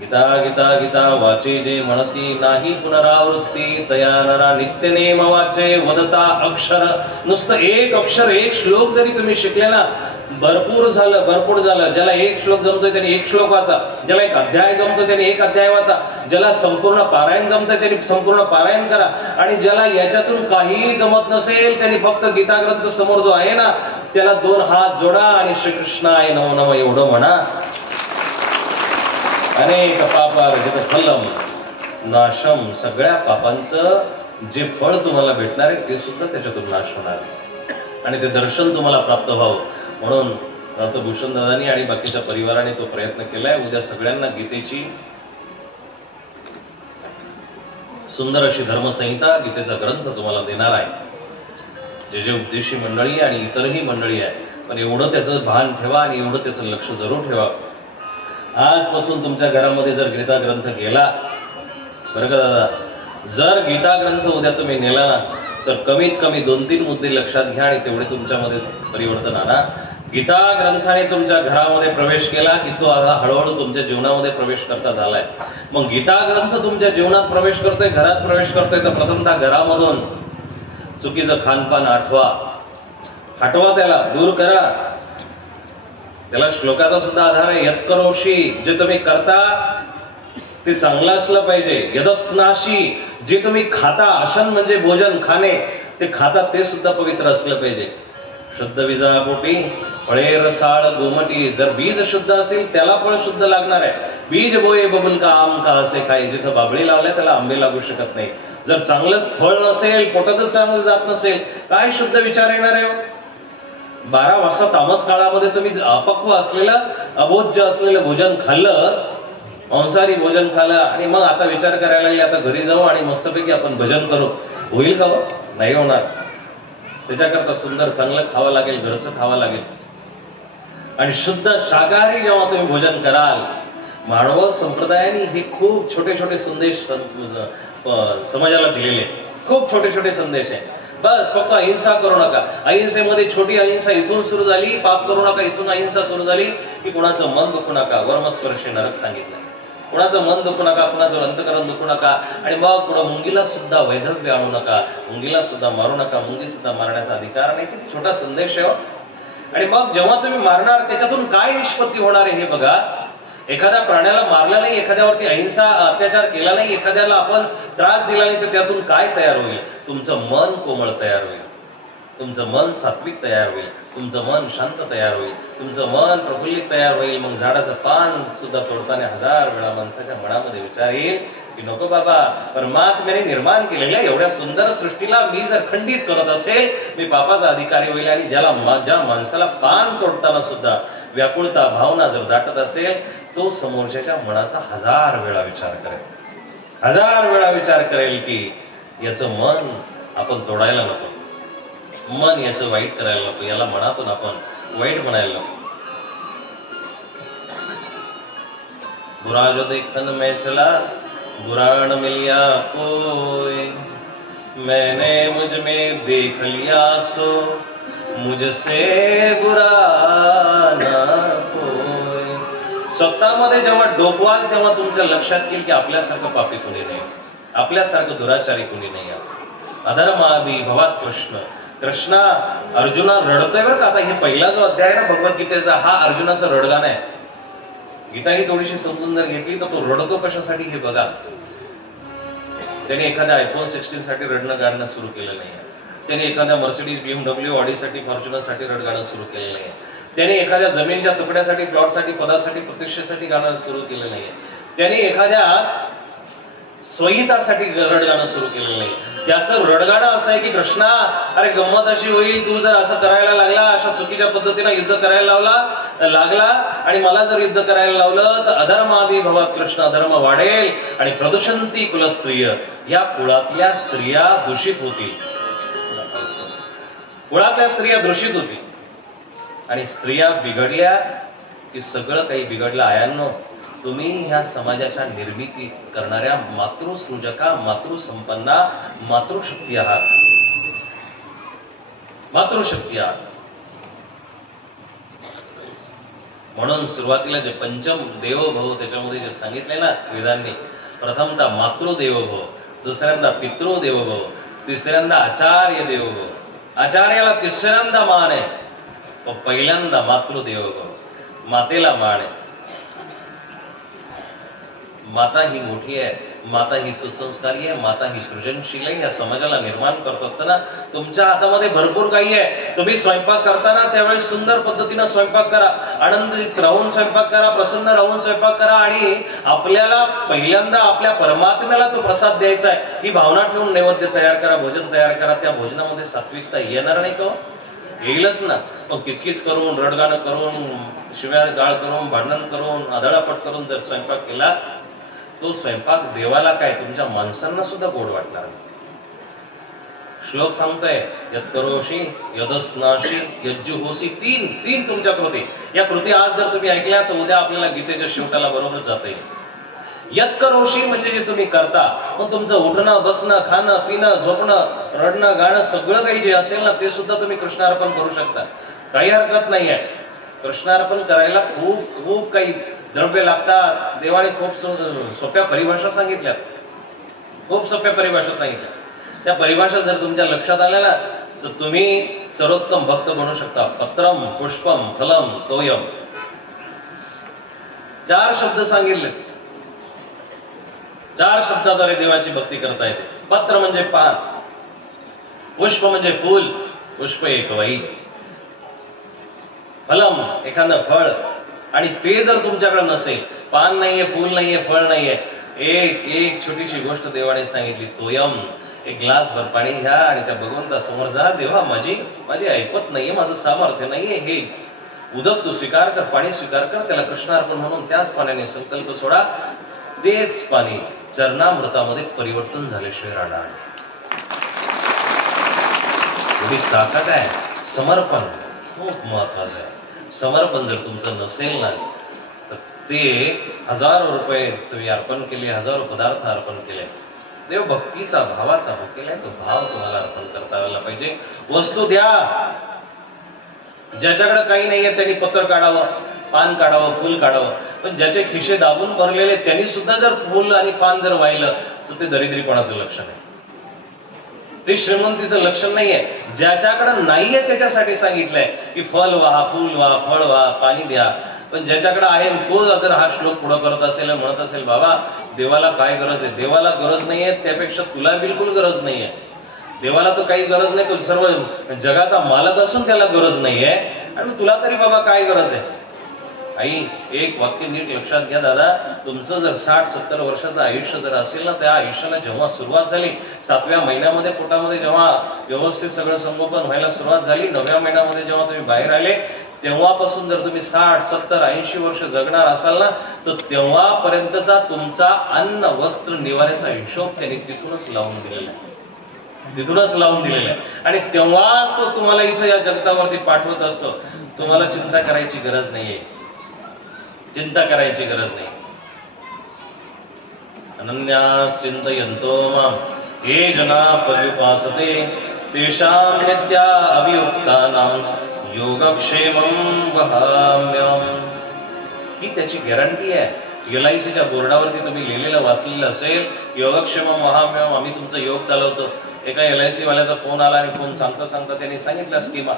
गीता गीता गीता वाचे जे म्हणती नाही पुनरावृत्ती तया नरा नित्य नेम वाचे वदता अक्षर. नुसतं एक अक्षर एक श्लोक जरी तुम्ही शिकले ना भरपूर झालं. ज्याला एक श्लोक जमतोय त्याने एक श्लोक वाचा, ज्याला एक अध्याय जमतोय त्याने एक अध्याय वाचा, ज्याला संपूर्ण पारायण जमतंय त्यांनी संपूर्ण पारायण करा. आणि ज्याला याच्यातून काहीही जमत नसेल त्यांनी फक्त गीता ग्रंथ समोर जो आहे ना त्याला 2 हात जोडा आणि श्रीकृष्णाय नमो नमः एवढं म्हणा. अनेक पापार्जित फलम नाशम. सगळ्या पापांचं जे फळ तुम्हाला भेटणार आहे ते सुद्धा त्याच्यातून नाश होणार आहे. आणि ते दर्शन तुम्हाला प्राप्त व्हावं म्हणून डॉक्टर भूषण दादांनी आणि बाकीच्या परिवाराने तो प्रयत्न केलाय. उद्या सगळ्यांना गीतेची सुंदर अशी धर्मसंहिता, गीतेचा ग्रंथ तुम्हाला देणार आहे. जे उपदेशी मंडळी आणि इतरही मंडळी आहे, पण एवढं त्याचं भान ठेवा आणि एवढं त्याचं लक्ष जरूर ठेवा. आजपासून तुमच्या घरामध्ये जर गीता ग्रंथ गेला, बरं का दादा, जर गीता ग्रंथ उद्या तुम्ही नेला ना तर कमीत कमी 2-3 मुद्दे लक्षात घ्या आणि तेवढे तुमच्यामध्ये परिवर्तन आणा. गीता ग्रंथाने तुमच्या घरामध्ये प्रवेश केला की तो आता हळूहळू तुमच्या जीवनामध्ये प्रवेश करता झालाय. मग गीता ग्रंथ तुमच्या जीवनात प्रवेश करतोय, घरात प्रवेश करतोय, तर प्रथमतः घरामधून चुकीचं खानपान हटवा, त्याला दूर करा. त्याला श्लोकाचा सुद्धा आधार आहे. यत्करोषी, जे तुम्ही करता ते चांगलं असलं पाहिजे. यदस्नाशी, जे तुम्ही खाता, आसन म्हणजे भोजन खाणे, ते खाता ते सुद्धा पवित्र असलं पाहिजे. शुद्ध बीजापोटी फळे रसाळ गोमटी. जर बीज शुद्ध असेल त्याला फळ शुद्ध लागणार आहे. बीज बोये बबुल का आम का असे काय. जिथं बाबळी लावल्या त्याला आंबे लागू शकत नाही. जर चांगलंच फळ नसेल, पोटातच चांगलं जात नसेल, काय शुद्ध विचार येणार आहे. 12 वाजता तामस काळामध्ये तुम्ही अपक्व असलेलं, अभोज्य असलेलं भोजन खाल्लं, मांसाहारी भोजन खाल्लं, आणि मग आता विचार करायला लागले आता घरी जाऊ आणि मस्तपैकी आपण भजन करू. होईल का? नाही होणार. त्याच्याकरता सुंदर चांगलं खावं लागेल, घरचं खावं लागेल. आणि शुद्ध शाकाहारी जेव्हा तुम्ही भोजन कराल, मानव संप्रदायाने हे खूप छोटे छोटे संदेश समाजाला दिलेले, खूप छोटे छोटे संदेश आहे. बस फक्त अहिंसा करू नका. अहिंसेमध्ये छोटी अहिंसा इथून सुरू झाली, पाप करू नका इथून अहिंसा सुरू झाली की कुणाचं मन दुखू नका, वर्मस्पर्शी नरक सांगितलं. कुणाचं मन दुखू नका, कुणाचं अंतकरण दुखू नका. आणि मग पुढं मुंगीला सुद्धा वैधव्य आणू नका, मुंगीला सुद्धा मारू नका, मुंगी सुद्धा मारण्याचा अधिकार नाही. किती छोटा संदेश आहे. आणि मग जेव्हा तुम्ही मारणार त्याच्यातून काय निष्पत्ती होणार आहे हे बघा. एखाद्या प्राण्याला मारलं नाही, एखाद्यावरती अहिंसा अत्याचार केला नाही, एखाद्याला आपण त्रास दिला नाही, तर त्यातून काय तयार होईल? तुमचं मन कोमळ तयार होईल, तुमचं मन सात्विक तयार होईल, तुमचं मन शांत तयार होईल, तुमचं मन प्रफुल्लित तयार होईल. मग झाडाचं पान सुद्धा तोडताना 1000 वेळा माणसाच्या मनामध्ये विचार येईल की नको बाबा, परमात्म्याने निर्माण केलेल्या एवढ्या सुंदर सृष्टीला मी जर खंडित करत असेल, मी पापाचा अधिकारी होईल. आणि ज्या माणसाला पान तोडताना सुद्धा व्याकुळता भावना जर दाटत असेल, तो समोरच्याच्या मनाचा 1000 वेळा विचार करेल, 1000 वेळा विचार करेल की याचं मन आपण तोडायला नको, मन याचं वाईट करायला नको, याला मनातून आपण वाईट म्हणायला नको. बुरा जो देखन में चला बुरा न मिलिया कोई, मैंने मुझ में देख लिया सो मुझसे बुरा न कोई. स्वतःमध्ये जेव्हा डोकवाल तेव्हा तुमच्या लक्षात येईल की आपल्यासारखं पापी कुणी नाही, आपल्यासारखं दुराचारी कुणी नाही. अधर्माभि भवात कृष्ण. कृष्णा अर्जुना रडतोय बरं का. आता हे पहिला जो अध्याय आहे ना भगवद्गीतेचा, हा अर्जुनाचं रडगाणं आहे. गीता ही थोडीशी समजून जर घेतली तर तो रडतो कशासाठी हे बघा. त्याने एखाद्या iPhone 16 साठी रडणं गाणं सुरू केलं नाही, त्याने एखाद्या मर्सिडीज BMW ऑडीसाठी फॉर्च्युनरसाठी रडगाणं सुरू केलं नाही, त्याने एखाद्या जमिनीच्या तुकड्यासाठी प्लॉटसाठी पदासाठी प्रतिष्ठेसाठी गाणं सुरू केलं नाही, त्याने एखाद्या स्वहितासाठी रडगाणं सुरू केलेलं नाही. त्याचं रडगाणं असं आहे की कृष्णा अरे गंमत अशी होईल, तू जर असं करायला लागला, अशा चुकीच्या पद्धतीनं युद्ध करायला लागला आणि मला जर युद्ध करायला लावलं तर अधर्माभि भवात कृष्ण, अधर्म वाढेल आणि प्रदूषंती कुलस्त्रिय, या कुळातल्या स्त्रिया दूषित होतील. कुळातल्या स्त्रिया दूषित होतील आणि स्त्रिया बिघडल्या की सगळं काही बिघडलं. आयांनो, तुम्ही ह्या समाजाच्या निर्मिती करणाऱ्या मातृसृजका, मातृसंपन्ना, मातृशक्ती आहात, मातृशक्ती आहात. म्हणून सुरुवातीला जे पंचम देवोभव त्याच्यामध्ये जे सांगितले ना वेदांनी, प्रथमतः मातृदेवोभव, दुसऱ्यांदा पितृदेवोभव, तिसऱ्यांदा आचार्य देवोभव. आचार्याला तिसऱ्यांदा मान आहे, पण पहिल्यांदा मातृदेवोभव, मातेला मान आहे. माता ही मोठी आहे, माता ही सुसंस्कारी आहे, माता ही सृजनशील आहे. या समाजाला निर्माण करत असताना तुमच्या हातामध्ये भरपूर काही आहे. तुम्ही स्वयंपाक करताना त्यावेळेस सुंदर पद्धतीनं स्वयंपाक करा, आनंदित राहून स्वयंपाक करा, प्रसन्न राहून स्वयंपाक करा आणि आपल्याला पहिल्यांदा आपल्या परमात्म्याला तो प्रसाद द्यायचा आहे ही भावना ठेवून नैवेद्य तयार करा, भोजन तयार करा. त्या भोजनामध्ये सात्विकता येणार नाही का? येईलच ना. पण किचकिच करून, रडगाणं करून, शिव्या गाळ करून, भांडण करून, आदळापट करून जर स्वयंपाक केला, तो स्वयंपाक देवाला काय तुमच्या माणसांना सुद्धा गोड वाटणार. श्लोक सांगतोय यत्करोषी यदस्नाशी यज्जुहोसी, तीन तुमच्या कृती. या कृती आज जर तुम्ही ऐकल्या तर उद्या आपल्याला गीतेच्या शेवटाला बरोबर जाता येईल. यत्करोषी म्हणजे जे तुम्ही करता, मग तुमचं उठणं, बसणं, खाणं, पिणं, झोपणं, रडणं, गाणं, सगळं काही जे असेल ना ते सुद्धा तुम्ही कृष्णार्पण करू शकता. काही हरकत नाहीये. कृष्णार्पण करायला खूप खूप काही द्रव्य लागतात. देवाने खूप सोप्या परिभाषा सांगितल्यात, खूप सोप्या परिभाषा सांगितल्या. त्या परिभाषा जर तुमच्या लक्षात आल्या ना तर तुम्ही सर्वोत्तम भक्त बनू शकता. पत्रम पुष्पम फलम तोयम, 4 शब्द सांगितले. 4 शब्दाद्वारे देवाची भक्ती करता येते. पत्र म्हणजे पान, पुष्प म्हणजे फूल, पुष्प एक वाईज, फलम एखादं फळ, आणि ते जर तुमच्याकडे नसेल, पान नाहीये, फूल नाहीये, फळ नाहीये, एक छोटीशी गोष्ट देवाने सांगितली, तोयम, एक ग्लास भर पाणी घ्या आणि त्या भगवंता समोर जा. देवा माझी ऐपत नाहीये, माझं सामर्थ्य नाहीये, हे उदक तू स्वीकार कर, पाणी स्वीकार कर, त्याला कृष्णार्पण म्हणून त्याच पाण्याने संकल्प सोडा. तेच पाणी चरणामृतामध्ये परिवर्तन झाल्याशिवाय राहणार. एवढी ताकद आहे. समर्पण खूप महत्वाचं आहे. समर्पण जर तुमचं नसेल ना तर ते हजारो रुपये तुम्ही अर्पण केले, हजारो पदार्थ अर्पण केले, देव भक्तीचा, भावाचा भक्तीला तो भाव तुम्हाला अर्पण करता आला पाहिजे. वस्तू द्या. ज्याच्याकडे काही नाहीये त्यांनी पत्र काढावं, पान काढावं, फूल काढावं, पण ज्याचे खिशे दाबून भरलेले त्यांनी सुद्धा जर फूल आणि पान जर वाहिलं तर ते दरिद्रीपणाचं लक्षण आहे, ते श्रीमंतीचं लक्षण नाहीये. ज्याच्याकडे नाहीये त्याच्यासाठी सांगितलंय की फल व्हा, फूल व्हा, फळ व्हा, पाणी द्या. पण ज्याच्याकडे आहे तो जर हा श्लोक पुढे करत असेल, म्हणत असेल बाबा देवाला काय गरज आहे, देवाला गरज नाहीये, त्यापेक्षा तुला बिलकुल गरज नाहीये. देवाला तर काही गरज नाही, तो सर्व जगाचा मालक असून त्याला गरज नाहीये, आणि तुला तरी बाबा काय गरज आहे. आई एक वाक्य नीट लक्षात घ्या दादा, तुमचं जर 60-70 वर्षाचं आयुष्य जर असेल ना, त्या आयुष्याला जेव्हा सुरुवात झाली 7व्या महिन्यामध्ये पोटामध्ये जेव्हा व्यवस्थित सगळं संगोपन व्हायला सुरुवात झाली, 9व्या महिन्यामध्ये जेव्हा तुम्ही बाहेर आले, तेव्हापासून जर तुम्ही 60-70-80 वर्ष जगणार असाल ना तर तेव्हापर्यंतचा तुमचा अन्न वस्त्र निवाऱ्याचा हिशोब त्यांनी तिथूनच लावून दिलेला आहे, तिथूनच लावून दिलेला आहे. आणि तेव्हाच तो तुम्हाला इथं या जगतावरती पाठवत असतो. तुम्हाला चिंता करायची गरज नाहीये, चिंता करायची गरज नाही. अनन्यास चिंतयन्तो माम ये जना पर्युपासते तेषां नित्या अभियुक्तानां योगक्षेमं वहाम्यहम्. ही त्याची गॅरंटी आहे. LICच्या बोर्डावरती तुम्ही लिहिलेलं वाचलेलं असेल, योगक्षेम महाम्यम, आम्ही तुमचं योग चालवतो. एका LIC वाल्याचा फोन आला आणि फोन सांगता सांगता त्यांनी सांगितल्या स्कीमा,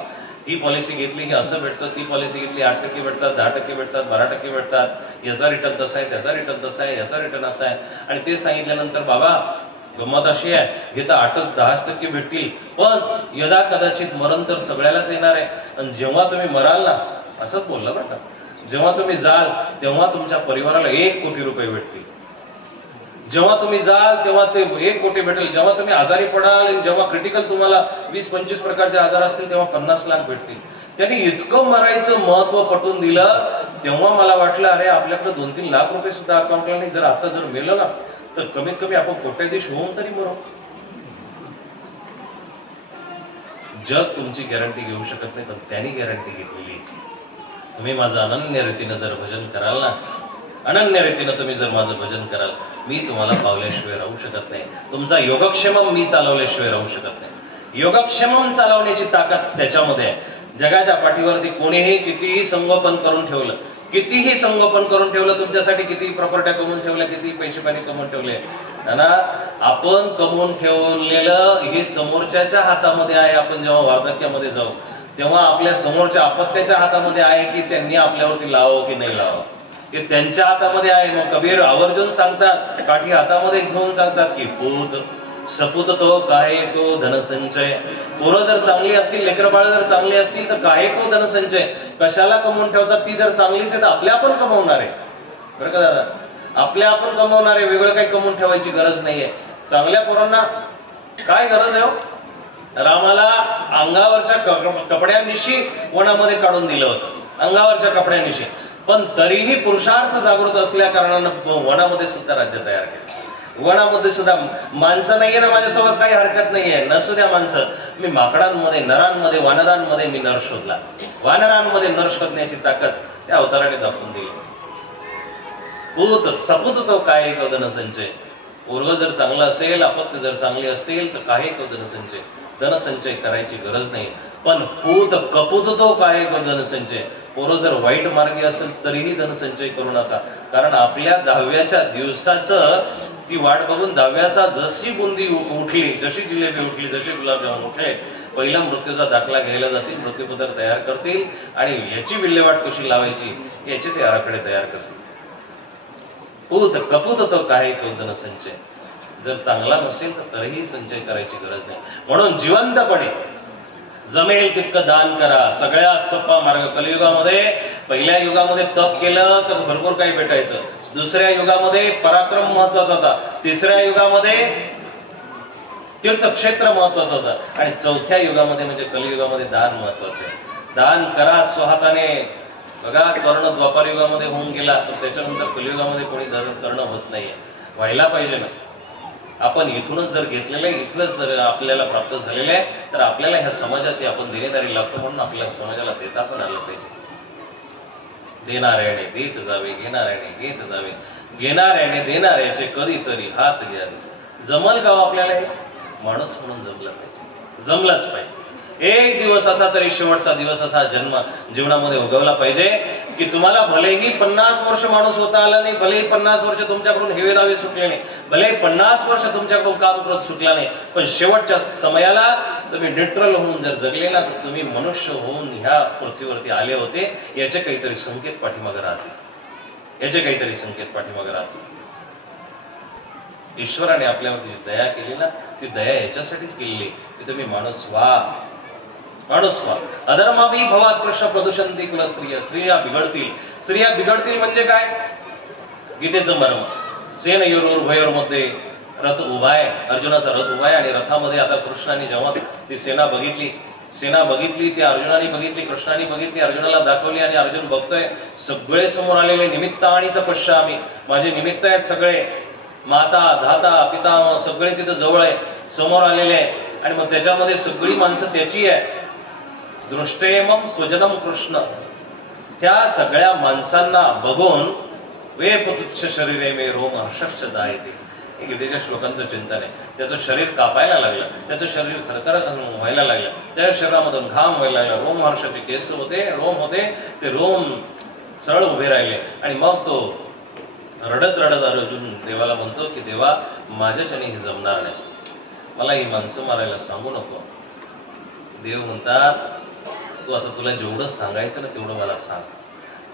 ही पॉलिसी घेतली की असं भेटतं, ती पॉलिसी घेतली 8% भेटतात, 10% भेटतात, 12% भेटतात, याचा रिटर्न तसा आहे, त्याचा रिटर्न तसा आहे, याचा रिटर्न असा आहे. आणि ते सांगितल्यानंतर बाबा गंमत अशी आहे, हे तर 8-10% भेटतील, पण यदा कदाचित मरण तर सगळ्यालाच येणार आहे. आणि जेव्हा तुम्ही मराल ना, असंच बोललं बरं का, जेव्हा तुम्ही जाल तेव्हा तुमच्या परिवाराला 1 कोटी रुपये भेटतील. जेव्हा तुम्ही जाल तेव्हा ते 1 कोटी भेटेल. जेव्हा तुम्ही आजारी पडाल, जेव्हा क्रिटिकल तुम्हाला 20-25 प्रकारचे आजार असतील, तेव्हा 50 लाख भेटतील. त्यांनी इतकं मरायचं महत्व पटवून दिलं. तेव्हा मला वाटलं अरे आपल्याकडे 2-3 लाख रुपये सुद्धा अकाउंटला नाही. जर आता जर मेलं ना तर कमीत कमी आपण कोट्याधीश होऊन तरी मरू. जग तुमची गॅरंटी घेऊ शकत नाही, पण त्यांनी गॅरंटी घेतलेली. तुम्ही माझं अनन्य रीतीनं जर भजन कराल ना, अनन्य रीतीनं तुम्ही जर माझं भजन कराल, मी तुम्हाला पावल्याशिवाय राहू शकत नाही. तुमचा योगक्षेमम मी चालवल्याशिवाय राहू शकत नाही. योगक्षेमम चालवण्याची ताकद त्याच्यामध्ये आहे. जगाच्या पाठीवरती कोणीही कितीही संगोपन करून ठेवलं, कितीही संगोपन करून ठेवलं, तुमच्यासाठी किती प्रॉपर्ट्या कमवून ठेवल्या, किती पैसे पाणी कमवून ठेवले ना, आपण कमवून ठेवलेलं हे समोरच्याच्या हातामध्ये आहे. आपण जेव्हा वार्धक्यामध्ये जाऊ तेव्हा आपल्या समोरच्या अपत्याच्या हातामध्ये आहे की त्यांनी आपल्यावरती लावावं की नाही लावावं, हे त्यांच्या हातामध्ये आहे. मग कबीर आवर्जून सांगतात, काठी हातामध्ये घेऊन सांगतात की पूत सपूत तो काय को धनसंचय. पोरं जर चांगली असतील, लेकरबाळ जर चांगली असतील तर काय को धनसंचय. कशाला कमवून ठेवतात? ती जर चांगलीच आहे तर आपल्या आपण कमवणार आहे बरं का दादा, आपल्या आपण कमवणार आहे. वेगळं काही कमवून ठेवायची गरज नाहीये. चांगल्या पोरांना काय गरज आहे हो? रामाला अंगावरच्या कपड्यांनिशी वनामध्ये काढून दिलं होतं, अंगावरच्या कपड्यांनिशी, पण तरीही पुरुषार्थ जागृत असल्या कारणानं वनामध्ये सुद्धा राज्य तयार केलं. वनामध्ये सुद्धा माणसं नाहीये ना माझ्यासोबत, काही हरकत नाहीये, नसू द्या माणसं. मी माकडांमध्ये, नरांमध्ये, वानरांमध्ये मी नर शोधला. वानरांमध्ये नर शोधण्याची ताकद त्या अवताराने दाखवून दिली. पूत सपूत तो काय कौदन संचय. पोरग जर चांगलं असेल, अपत्य जर चांगली असेल तर काही कौदन संचय, धनसंचय करायची गरज नाही. पण पूत कपूत तो काय धनसंचय. पोरं जर वाईट मार्गी असेल तरीही धनसंचय करू नका. कारण आपल्या 10व्याच्या दिवसाचं ती वाट बघून 10व्याचा जशी बुंदी उठली, जशी जिलेबी उठली, जशी गुलाबजामुन उठले, पहिला मृत्यूचा दाखला घ्यायला जातील, मृत्यूपत्र तयार करतील आणि याची विल्हेवाट कशी लावायची याचे ते आराखडे तयार करतील. पूत कपूत तो काय धनसंचय. जर चांगला नसेल तर तरीही संचय करायची गरज नाही. म्हणून जिवंतपणे जमेल तितकं दान करा. सगळ्यात सोपा मार्ग. कलियुगामध्ये, पहिल्या युगामध्ये तप केलं तर भरपूर काही भेटायचं, दुसऱ्या युगामध्ये पराक्रम महत्वाचा होता, तिसऱ्या युगामध्ये तीर्थक्षेत्र महत्वाचं होतं आणि चौथ्या युगामध्ये म्हणजे कलियुगामध्ये दान महत्वाचं आहे. दान करा स्वहाताने. बघा कर्ण द्वापार युगामध्ये होऊन गेला, तर त्याच्यानंतर कलियुगामध्ये कोणी कर्ण होत नाहीये. व्हायला पाहिजे ना. आपण इथूनच जर घेतलेलं आहे, इथलंच जर आपल्याला प्राप्त झालेलं आहे, तर आपल्याला ह्या समाजाची आपण देणेदारी लागतो. म्हणून आपल्या समाजाला देता पण आलं पाहिजे. देणाऱ्याने देत जावे, घेणाऱ्याने घेत जावे, घेणाऱ्याने देणाऱ्याचे कधीतरी हात घ्यावे. जमल का आपल्याला? हे माणूस म्हणून जमलं पाहिजे, जमलंच पाहिजे. एक दिवस असा तरी शेवटचा दिवस असा जीवनामध्ये उगवला पाहिजे की तुम्हाला भलेही 50 वर्ष माणूस होता आला नाही, भलेही 50 वर्ष तुमच्याकडून हेवे दावे सुटले नाही, भलेही 50 वर्ष तुमच्याकडून काम करत सुटला नाही, पण शेवटच्या समयाला तुम्ही न्यूट्रल होऊन जर जगले ना, तर तुम्ही मनुष्य होऊन ह्या पृथ्वीवरती आले होते. याचे काहीतरी संकेत पाठीमागे राहतील, याचे काहीतरी संकेत पाठीमागे राहतील. ईश्वराने आपल्यावरती जी दया केली ना, ती दया याच्यासाठीच केलेली की तुम्ही माणूस व्हा, माणूस व्हा. अधर्माभी भवात कृष्ण प्रदूषंती कुल स्त्रिया. स्त्रिया बिघडतील. स्त्रिया बिघडतील म्हणजे काय? गीतेचं मर्म. सेन योर भयोर मध्ये रथ उभा आहे, अर्जुनाचा रथ उभा आहे आणि रथामध्ये आता कृष्णाने जेव्हा ती सेना बघितली, ती अर्जुनाने बघितली, कृष्णाने बघितली, अर्जुनाला दाखवली आणि अर्जुन बघतोय सगळे समोर आलेले निमित्त आणि पश्यामी. माझे निमित्त आहेत सगळे, माता धाता पिता सगळे तिथं जवळ आहे, समोर आलेले आहे. आणि मग त्याच्यामध्ये सगळी माणसं त्याची आहे. दृष्टेमम स्वजनम कृष्ण. त्या सगळ्या माणसांना बघून वे पुतुच्छ शरीरे मे रोम हर्षश्च जायते. हे गीतेच्या श्लोकांचं चिंतन आहे. त्याचं शरीर कापायला लागलं, त्याचं शरीर थरथर व्हायला लागलं, त्या शरीरामधून घाम व्हायला लागला, रोम हर्षाचे केस होते, रोम होते, ते रोम सरळ उभे राहिले आणि मग तो रडत रडत अर्जुन देवाला म्हणतो की देवा माझ्याच्याने हे जमणार नाही, मला ही माणसं मारायला सांगू नको. देव म्हणतात तू आता तुला जेवढं सांगायचं ना तेवढं मला सांग,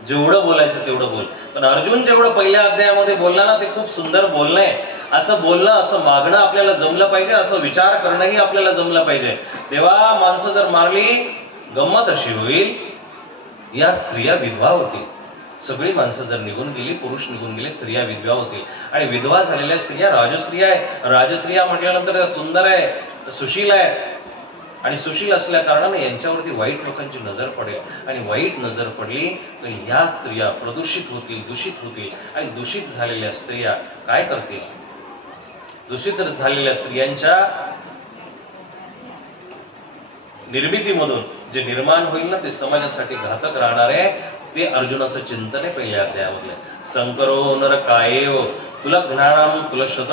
जेवढं बोलायचं तेवढं बोल. पण अर्जुन जेवढं पहिल्या अध्यायामध्ये बोलला ना ते खूप सुंदर बोलणं आहे. असं बोलणं, असं मागणं आपल्याला जमलं पाहिजे, असं विचार करणंही आपल्याला जमलं पाहिजे. देवा माणसं जर मारली, गंमत अशी होईल या स्त्रिया विधवा होतील. सगळी माणसं जर निघून गेली, पुरुष निघून गेले, स्त्रिया विधवा होतील. आणि विधवा झालेल्या स्त्रिया राजस्त्रिया आहे. राजस्त्रिया म्हटल्यानंतर त्या सुंदर आहे, सुशील आहेत. आणि सुशील असल्या कारणाने यांच्यावरती वाईट लोकांची नजर पडेल. आणि वाईट नजर पडली तर ह्या स्त्रिया प्रदूषित होतील, दूषित होतील. आणि दूषित झालेल्या स्त्रिया काय करतील? दूषित झालेल्या स्त्रियांच्या निर्मितीमधून जे निर्माण होईल ना ते समाजासाठी घातक राहणार आहे. ते अर्जुनाचं चिंतन आहे पहिल्या अध्यायामध्ये. संकरो नरकायेव कुलघ्नानाम कुलशच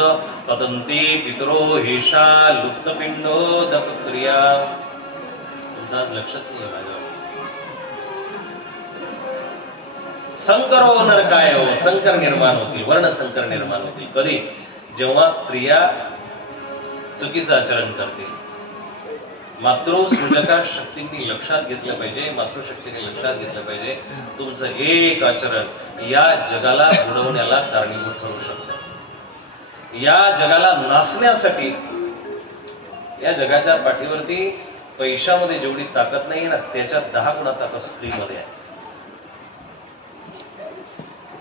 पतंती पितरो हेषा लुप्तपिंडो दपक्रिया. तुमचं आज लक्षच नाही माझ्यावर. संकरो नरकायेव, संकर निर्माण होतील, वर्णसंकर निर्माण होतील. कधी? जेव्हा स्त्रिया चुकीचं आचरण करतील. मातृसृजका शक्तींनी लक्षात घेतलं पाहिजे, मातृशक्तीने लक्षात घेतलं पाहिजे. तुमचं एक आचरण या जगाला बुडवण्याला कारणीभूत ठरू शकतं. या जगाला नासण्यासाठी, या जगाच्या पाठीवरती पैशामध्ये जेवढी ताकद नाही ना त्याच्यात 10 गुणा ताकद स्त्रीमध्ये आहे.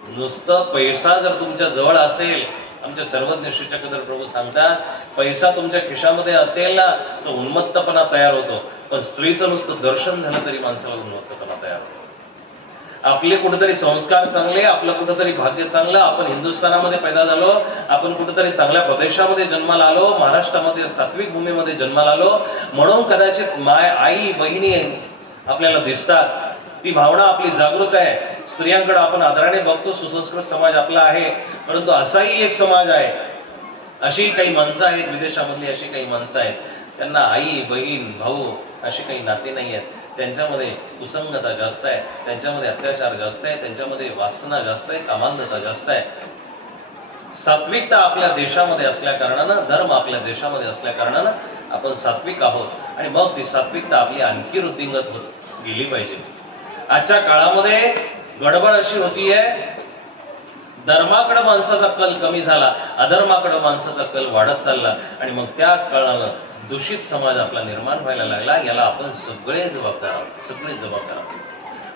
नुसतं पैसा जर तुमच्या जवळ असेल, आमच्या सर्वज्ञ श्री चक्रधर प्रभू सांगतात, पैसा तुमच्या खिशामध्ये असेल ना तर उन्मत्तपणा तयार होतो. पण स्त्रीचं नुसतं दर्शन झालं तरी माणसाला उन्मत्तपणा तयार होतो. आपले कुठेतरी संस्कार चांगले, आपलं कुठेतरी भाग्य चांगलं, आपण हिंदुस्थानामध्ये पैदा झालो, आपण कुठेतरी चांगल्या प्रदेशामध्ये जन्माला आलो, महाराष्ट्रामध्ये सात्विक भूमीमध्ये जन्माला आलो, म्हणून कदाचित आई बहिणी आपल्याला दिसतात. ती भावना आपली जागृत आहे. स्त्रियांकडे आपण आदराने बघतो, सुसंस्कृत समाज आपला आहे. परंतु असाही एक समाज आहे, अशी काही माणसं आहेत विदेशामधली, अशी काही माणसं आहेत त्यांना आई बहीण भाऊ अशी काही नाते नाही आहेत. त्यांच्यामध्ये कुसंगता जास्त आहे, त्यांच्यामध्ये अत्याचार जास्त आहे, त्यांच्यामध्ये वासना जास्त आहे, कामांधता जास्त आहे. सात्विकता आपल्या देशामध्ये असल्या कारणानं, धर्म आपल्या देशामध्ये असल्या कारणानं आपण सात्विक आहोत. आणि मग ती सात्विकता आपली आणखी वृद्धिंगत होत गेली पाहिजे. आजच्या काळामध्ये गडबड अशी होतीये, धर्माकडे माणसाचा कल कमी झाला, अधर्माकडे माणसाचा कल वाढत चालला. आणि मग त्याच काळानं दूषित समाज आपला निर्माण व्हायला लागला. याला आपण सगळे जबाबदार आहोत, सगळे जबाबदार आहोत.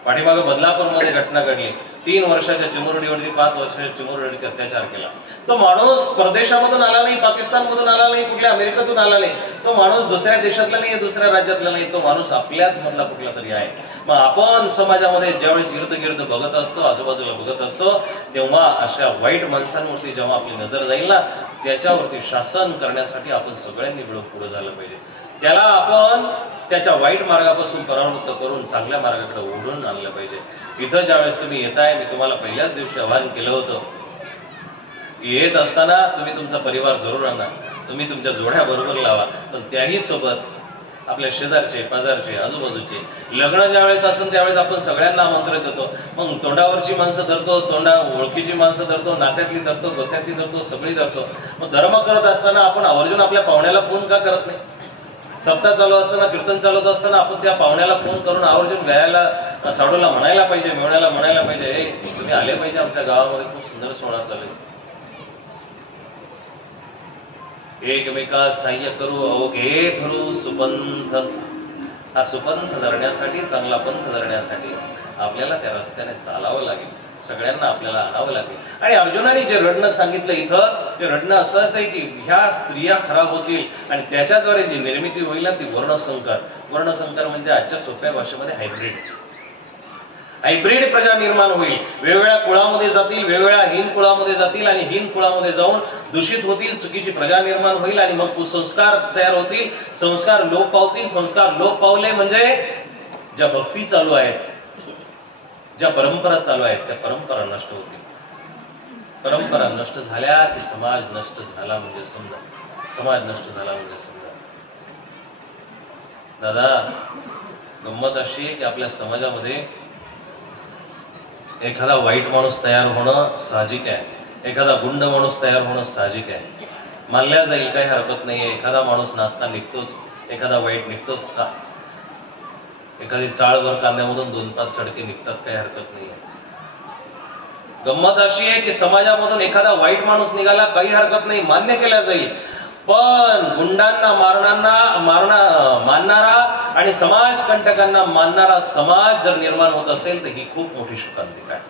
पाठीमागं बदलापूरमध्ये घटना घडली. 3 वर्षाच्या चिमुरडीवरती 5 वर्षाच्या चिमुरडीवरती अत्याचार केला. तो माणूस परदेशामधून आला नाही, पाकिस्तानमधून आला नाही, कुठल्या अमेरिकेतून आला नाही. तो माणूस दुसऱ्या देशातला नाही, दुसऱ्या राज्यातला नाही. तो माणूस आपल्याच मधला कुठला तरी आहे. मग आपण समाजामध्ये ज्यावेळेस इर्द गिर्द बघत असतो, आजूबाजूला बघत असतो, तेव्हा अशा वाईट माणसांवरती जेव्हा आपली नजर जाईल ना त्याच्यावरती शासन करण्यासाठी आपण सगळ्यांनी मिळून पुढे झालं पाहिजे. त्याला आपण त्याच्या वाईट मार्गापासून परावृत्त करून चांगल्या मार्गाकडे ओढून आणलं पाहिजे. इथं ज्यावेळेस तुम्ही येताय, मी तुम्हाला पहिल्याच दिवशी आवाहन केलं होतं, येत असताना तुम्ही तुमचा परिवार जरूर आणा, तुम्ही तुमच्या जोड्या बरोबर लावा. पण त्याही सोबत आपल्या शेजारचे, पाजारचे, आजूबाजूचे लग्न ज्यावेळेस असेल त्यावेळेस आपण सगळ्यांना आमंत्रित देतो. मग तोंडावरची माणसं धरतो, ओळखीची माणसं धरतो, नात्यातली धरतो, गोत्यातली धरतो, सगळी धरतो. मग धर्म करत असताना आपण आवर्जून आपल्या पाहुण्याला फोन का करत नाही? सप्ताह चालू असताना, कीर्तन चालवत असताना आपण त्या पाहुण्याला फोन करून आवर्जून गायला, साडूला म्हणायला पाहिजे, मेवण्याला म्हणायला पाहिजे, हे तुम्ही आले पाहिजे, आमच्या गावामध्ये खूप सुंदर सोहळा चालू आहे. एकमेकास सहाय्य करू अवघे धरू सुपंथ. हा सुपंथ धरण्यासाठी, चांगला पंथ धरण्यासाठी आपल्याला त्या रस्त्याने चालावं लागेल, सगळ्यांना आपल्याला आणावं लागेल. आणि अर्जुनाने जे रडणं सांगितलं इथं, ते रडणं असंच आहे की ह्या स्त्रिया खराब होतील आणि त्याच्याद्वारे जी निर्मिती होईल ना ती वर्णसंकर. वर्णसंकर म्हणजे आजच्या सोप्या भाषेमध्ये हायब्रिड. हायब्रिड प्रजा निर्माण होईल. वेगवेगळ्या कुळामध्ये जातील, वेगवेगळ्या हीन कुळामध्ये जातील आणि हीन कुळामध्ये जाऊन दूषित होतील, चुकीची प्रजा निर्माण होईल आणि मग कुसंस्कार तयार होतील, संस्कार लोप पावतील. संस्कार लोप पावले म्हणजे ज्या भक्ती चालू आहेत, ज्या परंपरा चालू आहेत त्या परंपरा नष्ट होतील. परंपरा नष्ट झाल्या की समाज नष्ट झाला म्हणजे समजा, समाज नष्ट झाला म्हणजे समजा. दादा, गंमत अशी आहे की आपल्या समाजामध्ये एखादा वाईट माणूस तयार होणं साहजिक आहे, एखादा गुंड माणूस तयार होणं साहजिक आहे, मानल्या जाईल, काही हरकत नाहीये. एखादा माणूस नाचता निघतोच, एखादा वाईट निघतोच का? एखादी चाळभर कांद्यामधून 2-5 सडके निघतात, काही हरकत नाहीये. गंमत अशी आहे की समाजामधून एखादा वाईट माणूस निघाला, काही हरकत नाही, मान्य केला जाईल. पण गुंडांना मानणारा आणि समाजकंटकांना मानणारा समाज जर निर्माण होत असेल तर ही खूप मोठी शोकांतिका आहे,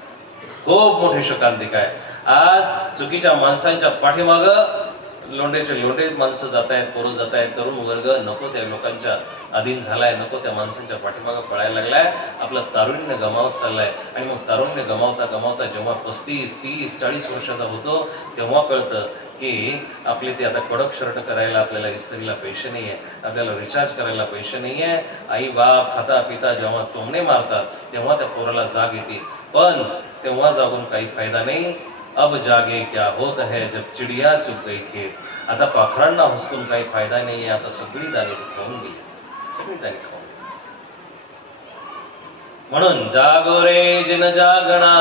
खूप मोठी शोकांतिका आहे. आज चुकीच्या माणसांच्या पाठीमागं लोंढे माणसं जात आहेत, पोरं जात आहेत, तरुण वर्ग नको त्या लोकांच्या अधीन झालाय, नको त्या माणसांच्या पाठीमागं पळायला लागलाय, आपलं तारुण्य गमावत चाललाय. आणि मग तारुण्य गमावता जेव्हा 35, 30, 40 वर्षाचा होतो तेव्हा कळतं की आपले ते आता कडक शर्ट करायला आपल्याला इस्त्रीला पैसे नाहीये, आपल्याला रिचार्ज करायला पैसे नाहीये. आई बाप खाता पिता जेव्हा टोमणे मारतात तेव्हा त्या पोराला जाग येते, पण तेव्हा जागून काही फायदा नाही. अब जागे क्या होत है जब चिडिया चुग गई खेत. आता पाखरांना हुसकून काही फायदा नाहीये, आता सगळी दाणे खाऊन गेली, सगळी दाणे खाऊन. म्हणून जागो रे जिन जागना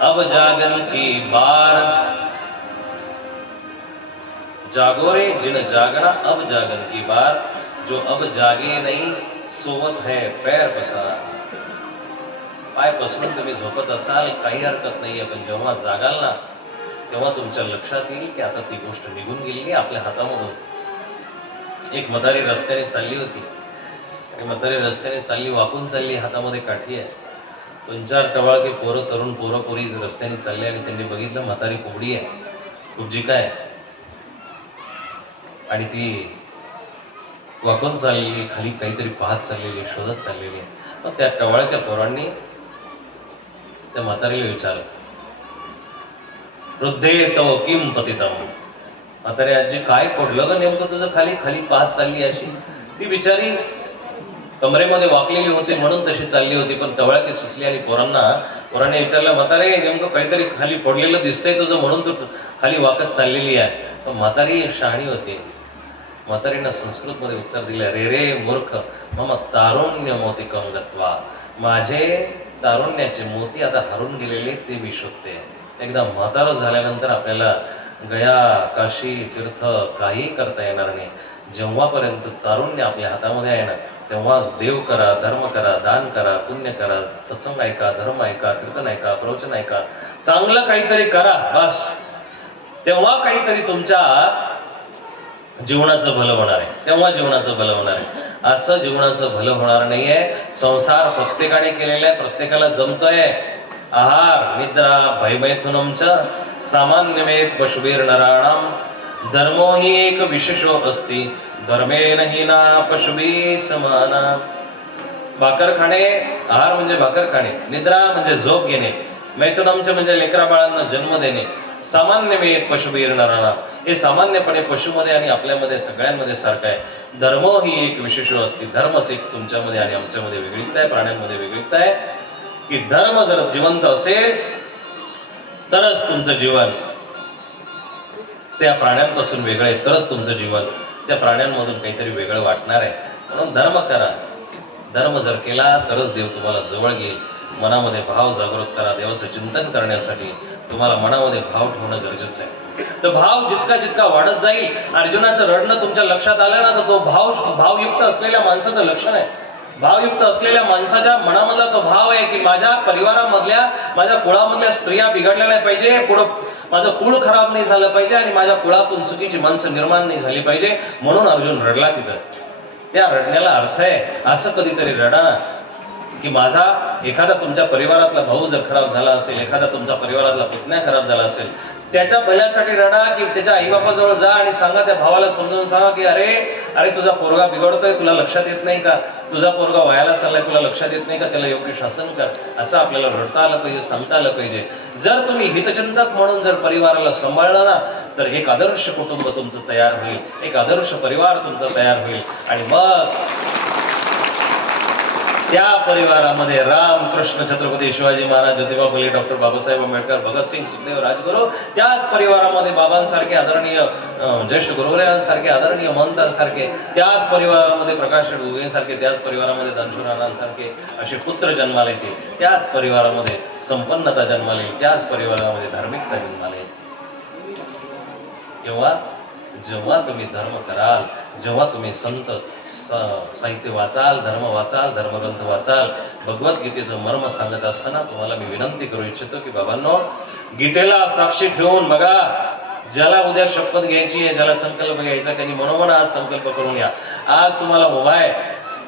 अब जागन की बार. जागो रे जिन जागना अब जागन की बार. जो अब जागे नहीं सोवत है पैर पसार. पाय पसरून तुम्ही झोपत असाल काही हरकत नाहीये, पण जेव्हा जागाल ना तेव्हा तुमच्या लक्षात येईल की आता ती गोष्ट निघून गेली आपल्या हातामधून. एक म्हातारी रस्त्याने चालली होती, आणि म्हातारी रस्त्याने चालली, वाकून चालली, हातामध्ये काठी आहे. 2-4 टवाळके पोरं, तरुण पोरं पोरी रस्त्याने चालले आणि त्यांनी बघितलं म्हातारी कोबडी आहे, कुबजी काय, आणि ती वाकून चाललेली, खाली काहीतरी पाहत चाललेली, शोधत चाललेली. मग त्या टवाळक्या पोरांनी त्या म्हातारीला विचारलं, वृद्धे तव किम पतितम. म्हातारी आजी काय पडलं ग नेमकं तुझं, खाली खाली पाहत चालली अशी. ती बिचारी कमरेमध्ये वाकलेली होती म्हणून तशी चालली होती, पण टवाळकी सुचली आणि पोरांनी विचारलं, म्हातारे नेमकं काहीतरी खाली पडलेलं दिसतंय तुझं म्हणून तू खाली वाकत चाललेली आहे. पण म्हातारी शहाणी होती, म्हातारीनं संस्कृत मध्ये उत्तर दिलं, रे रे मूर्ख मम तारुण्य मोतिकम गत्वा. माझे तारुण्याचे मोती आता हरून गेलेले ते मी शोधते. एकदा म्हातारं झाल्यानंतर आपल्याला गया काशी तीर्थ काही करता येणार नाही. जेव्हापर्यंत तारुण्य आपल्या हातामध्ये आहे ना तेव्हाच देव करा, धर्म करा, दान करा, पुण्य करा, सत्संग ऐका, धर्म ऐका, कीर्तन ऐका, प्रवचन ऐका, चांगलं काहीतरी करा, बस तेव्हा काहीतरी तुमच्या जीवनाचं भलं होणार आहे, तेव्हा जीवनाचं भलं होणार आहे. असं जीवनाचं भलं होणार नाहीये. संसार प्रत्येकाने केलेला आहे, प्रत्येकाला जमतोय. आहार निद्रा भयमैथुनम च सामान्यमेत पशुवीर नराणाम. धर्मो ही एक विशेषो अस्ति धर्मेण हि ना पशुवी समाना. भाकर खाणे, आहार म्हणजे भाकर खाणे, निद्रा म्हणजे झोप घेणे, मैथुनमचे म्हणजे लेकरा बाळांना जन्म देणे, सामान्यमेत पशुवीर नराणाम. हे सामान्यपणे पशुमध्ये आणि आपल्यामध्ये सगळ्यांमध्ये सारखं आहे. धर्म ही एक विशेषो असते. धर्मच एक तुमच्यामध्ये आणि आमच्यामध्ये वेगळीच आहे, प्राण्यांमध्ये वेगळीच आहे. की धर्म जर जिवंत असेल तरच तुमचं जीवन त्या प्राण्यांपासून वेगळं आहे, तरच तुमचं जीवन त्या प्राण्यांमधून काहीतरी वेगळं वाटणार आहे. म्हणून धर्म करा. धर्म जर केला तरच देव तुम्हाला जवळ घेईल. मनामध्ये भाव जागृत करा. देवाचं चिंतन करण्यासाठी तुम्हाला मनामध्ये भाव ठेवणं गरजेचं आहे. तर भाव जितका जितका वाढत जाईल, अर्जुनाचं रडणं तुमच्या लक्षात आलं ना तर तो भावयुक्त असलेल्या माणसाचं लक्षण आहे. भावयुक्त असलेल्या माणसाच्या मनामधला तो भाव आहे की माझ्या परिवारामधल्या, माझ्या कुळामधल्या स्त्रिया बिघडल्या नाही पाहिजे, पुढं माझं कुळ खराब नाही झालं पाहिजे आणि माझ्या कुळातून चुकीची माणसं निर्माण नाही झाली पाहिजे. म्हणून अर्जुन रडला तिथं. त्या रडण्याला अर्थ आहे. असं कधीतरी रडा की माझा एखादा तुमच्या परिवारातला भाऊ जर खराब झाला असेल, एखादा तुमचा परिवारातला पुतण्या खराब झाला असेल, त्याच्या भल्यासाठी रडा की त्याच्या आईबापाजवळ जा आणि सांगा, त्या भावाला समजून सांगा की अरे तुझा पोरगा बिघडतोय, तुला लक्षात येत नाही का, तुझा पोरगा वयाला चाललाय, तुला लक्षात येत नाही का, त्याला योग्य शासन कर. असं आपल्याला रडता आलं पाहिजे, सांगता आलं पाहिजे. जर तुम्ही हितचिंतक म्हणून जर परिवाराला सांभाळलं ना तर एक आदर्श कुटुंब तुमचं तयार होईल, एक आदर्श परिवार तुमचा तयार होईल. आणि मग त्या परिवारामध्ये रामकृष्ण छत्रपती शिवाजी महाराज, ज्योतिबा फुले, डॉक्टर बाबासाहेब आंबेडकर, भगतसिंग, सुखदेव, राजगुरू, त्याच परिवारामध्ये बाबांसारखे आदरणीय ज्येष्ठ गुरुवर्यांसारखे आदरणीय महंतांसारखे, त्याच परिवारामध्ये प्रकाश सारखे, त्याच परिवारामध्ये दानशूराणांसारखे असे पुत्र जन्माला येतील, त्याच परिवारामध्ये संपन्नता जन्माला येईल, त्याच परिवारामध्ये धार्मिकता जन्माला येईल. जेव्हा तुम्ही धर्म कराल, जेव्हा तुम्ही संत साहित्य वाचाल, धर्म वाचाल, धर्मग्रंथ वाचाल, भगवद्गीतेचं मर्म सांगत असताना तुम्हाला मी विनंती करू इच्छितो की बाबांनो, गीतेला साक्षी ठेवून बघा. ज्याला उद्या शपथ घ्यायची आहे, ज्याला संकल्प घ्यायचा, त्यांनी मनोमन आज संकल्प करून या. आज तुम्हाला मोबाईल,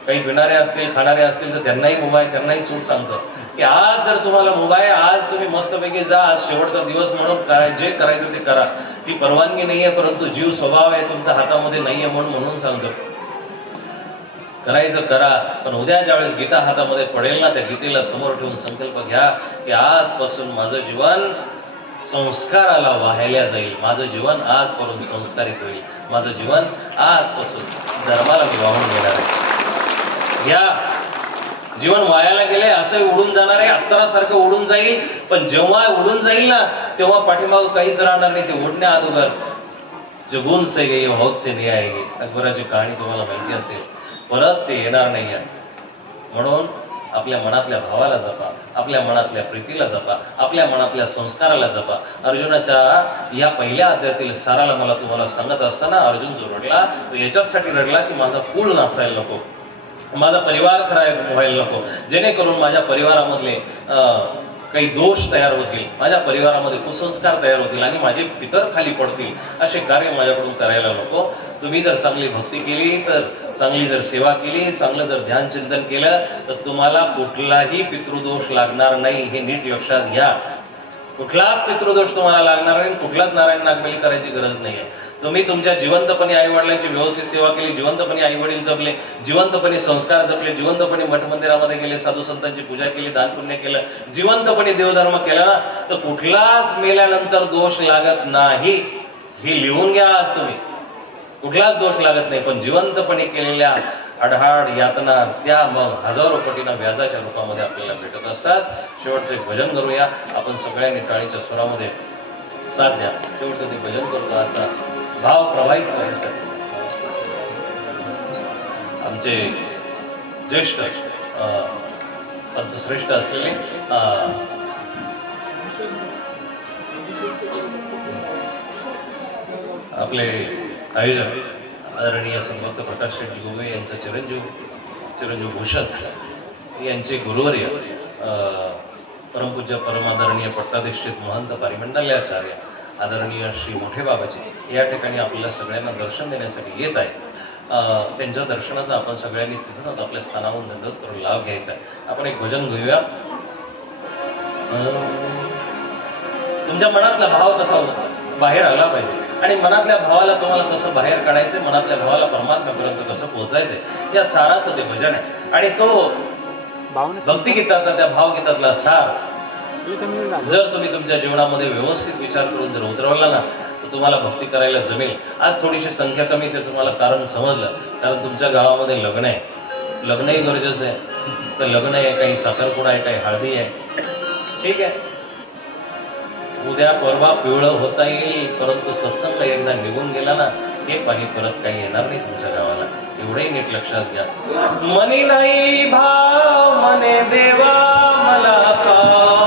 काही पिणारे असतील, खाणारे असतील तर त्यांनाही मोबाईल, त्यांनाही सूट सांगतो की आज जर तुम्हाला मोबाईल, आज तुम्ही मस्तपैकी जा, आज शेवटचा दिवस म्हणून जे करायचं ते करा. ती परवानगी नाहीये, परंतु जीव स्वभाव आहे तुमच्या हातामध्ये नाहीये म्हणून सांगतो. करायचं करा, पण उद्या ज्यावेळेस गीता हातामध्ये पडेल ना, त्या गीतेला समोर ठेवून संकल्प घ्या की आजपासून माझं जीवन संस्काराला वाहायला जाईल, माझं जीवन आजपासून संस्कारित होईल, माझं जीवन आजपासून धर्माला मी वाहून घेणार आहे. या जीवन वायाला गेले असं उडून जाणार आहे, अत्तरासारखं उडून जाईल, पण जेव्हा उडून जाईल ना तेव्हा पाठीमाग काहीच राहणार नाही. ते उडण्या अगोदर जो गुण से गई मौत से नहीं आएगी, अकबराची कहाणी तुम्हाला माहिती असेल, परत ते येणार नाही आहे. म्हणून आपल्या मनातल्या भावाला जपा, आपल्या मनातल्या प्रीतीला जपा, आपल्या मनातल्या संस्काराला जपा. अर्जुनाच्या या पहिल्या अध्यायातील साराला मला तुम्हाला सांगत असताना अर्जुन जो रडला तो याच्यासाठी रडला की माझा कुळ नासायला नको, माझा परिवार खराब व्हायला नको, जेणेकरून माझ्या परिवारामधले काही दोष तयार होतील, माझ्या परिवारामध्ये कुसंस्कार तयार होतील आणि माझे पितर खाली पडतील, असे कार्य माझ्याकडून करायला नको. तुम्ही जर चांगली भक्ती केली, तर चांगली जर सेवा केली, चांगलं जर ध्यान चिंतन केलं, तर तुम्हाला कुठलाही पितृदोष लागणार नाही, हे नीट लक्षात घ्या. कुठलाच पितृदोष तुम्हाला लागणार नाही, कुठलाच नारायण नागबली करायची गरज नाहीये. तुम्ही तुमच्या जिवंतपणे आई वडिलांची व्यवस्थित सेवा केली, जिवंतपणे आई वडील जपले, जिवंतपणे संस्कार जपले, जिवंतपणे मठ मंदिरामध्ये गेले, साधू संतांची पूजा केली, दान पुण्य केलं, जिवंतपणे देवधर्म केला ना, तर कुठलाच मेल्यानंतर दोष लागत नाही. हे लिहून घ्या आज तुम्ही, कुठलाच दोष लागत नाही. पण जिवंतपणे केलेल्या आढाड यातना त्या मग हजारो पटीनं व्याजाच्या रूपामध्ये आपल्याला भेटत असतात. शेवटचे भजन करूया आपण सगळ्यांनी, टाळीच्या स्वरामध्ये साथ द्या. शेवटचं ते भजन करतो आजचा भाव प्रवाहित करण्यासाठी. आमचे ज्येष्ठ पंथश्रेष्ठ असलेले आपले आयोजक आदरणीय संत प्रकाश शेट्टी गुरुवे यांचा चिरंजीव भूषण यांचे गुरुवर्य परमपूज्य परमादरणीय पट्टाधिष्ठित महंत परिमंडलाचार्य आदरणीय श्री मोठे बाबाजी या ठिकाणी आपल्याला सगळ्यांना दर्शन देण्यासाठी येत आहे. त्यांच्या दर्शनाचा आपण सगळ्यांनी तिथूनच आपल्या स्थानावर दंडवत करून लाभ घ्यायचा आहे. आपण एक भजन घेऊया. तुमच्या मनातला भाव कसा होता बाहेर आला पाहिजे, आणि मनातल्या भावाला तुम्हाला कसं बाहेर काढायचं, मनातल्या भावाला परमात्म्यापर्यंत कसं पोहोचायचंय, या साराचं ते भजन आहे. आणि तो भक्तिगीतातला, त्या भावगीतातला सार जर तुम्ही तुमच्या जीवनामध्ये व्यवस्थित विचार करून जर उतरवला ना, तर तुम्हाला भक्ती करायला जमेल. आज थोडीशी संख्या कमी, त्याचं मला कारण समजलं, कारण तुमच्या गावामध्ये लग्न आहे, लग्नही गरजेचं आहे. तर लग्न आहे, काही साखरपुडा आहे, काही हळदी आहे, ठीक आहे. उद्या परवा पिवळं होता येईल, परंतु सत्संग एकदा निघून गेला ना, हे पाणी परत काही येणार नाही तुमच्या गावाला. एवढंही नीट लक्षात घ्या. मनी नाही भाव मने देवा मला पाव,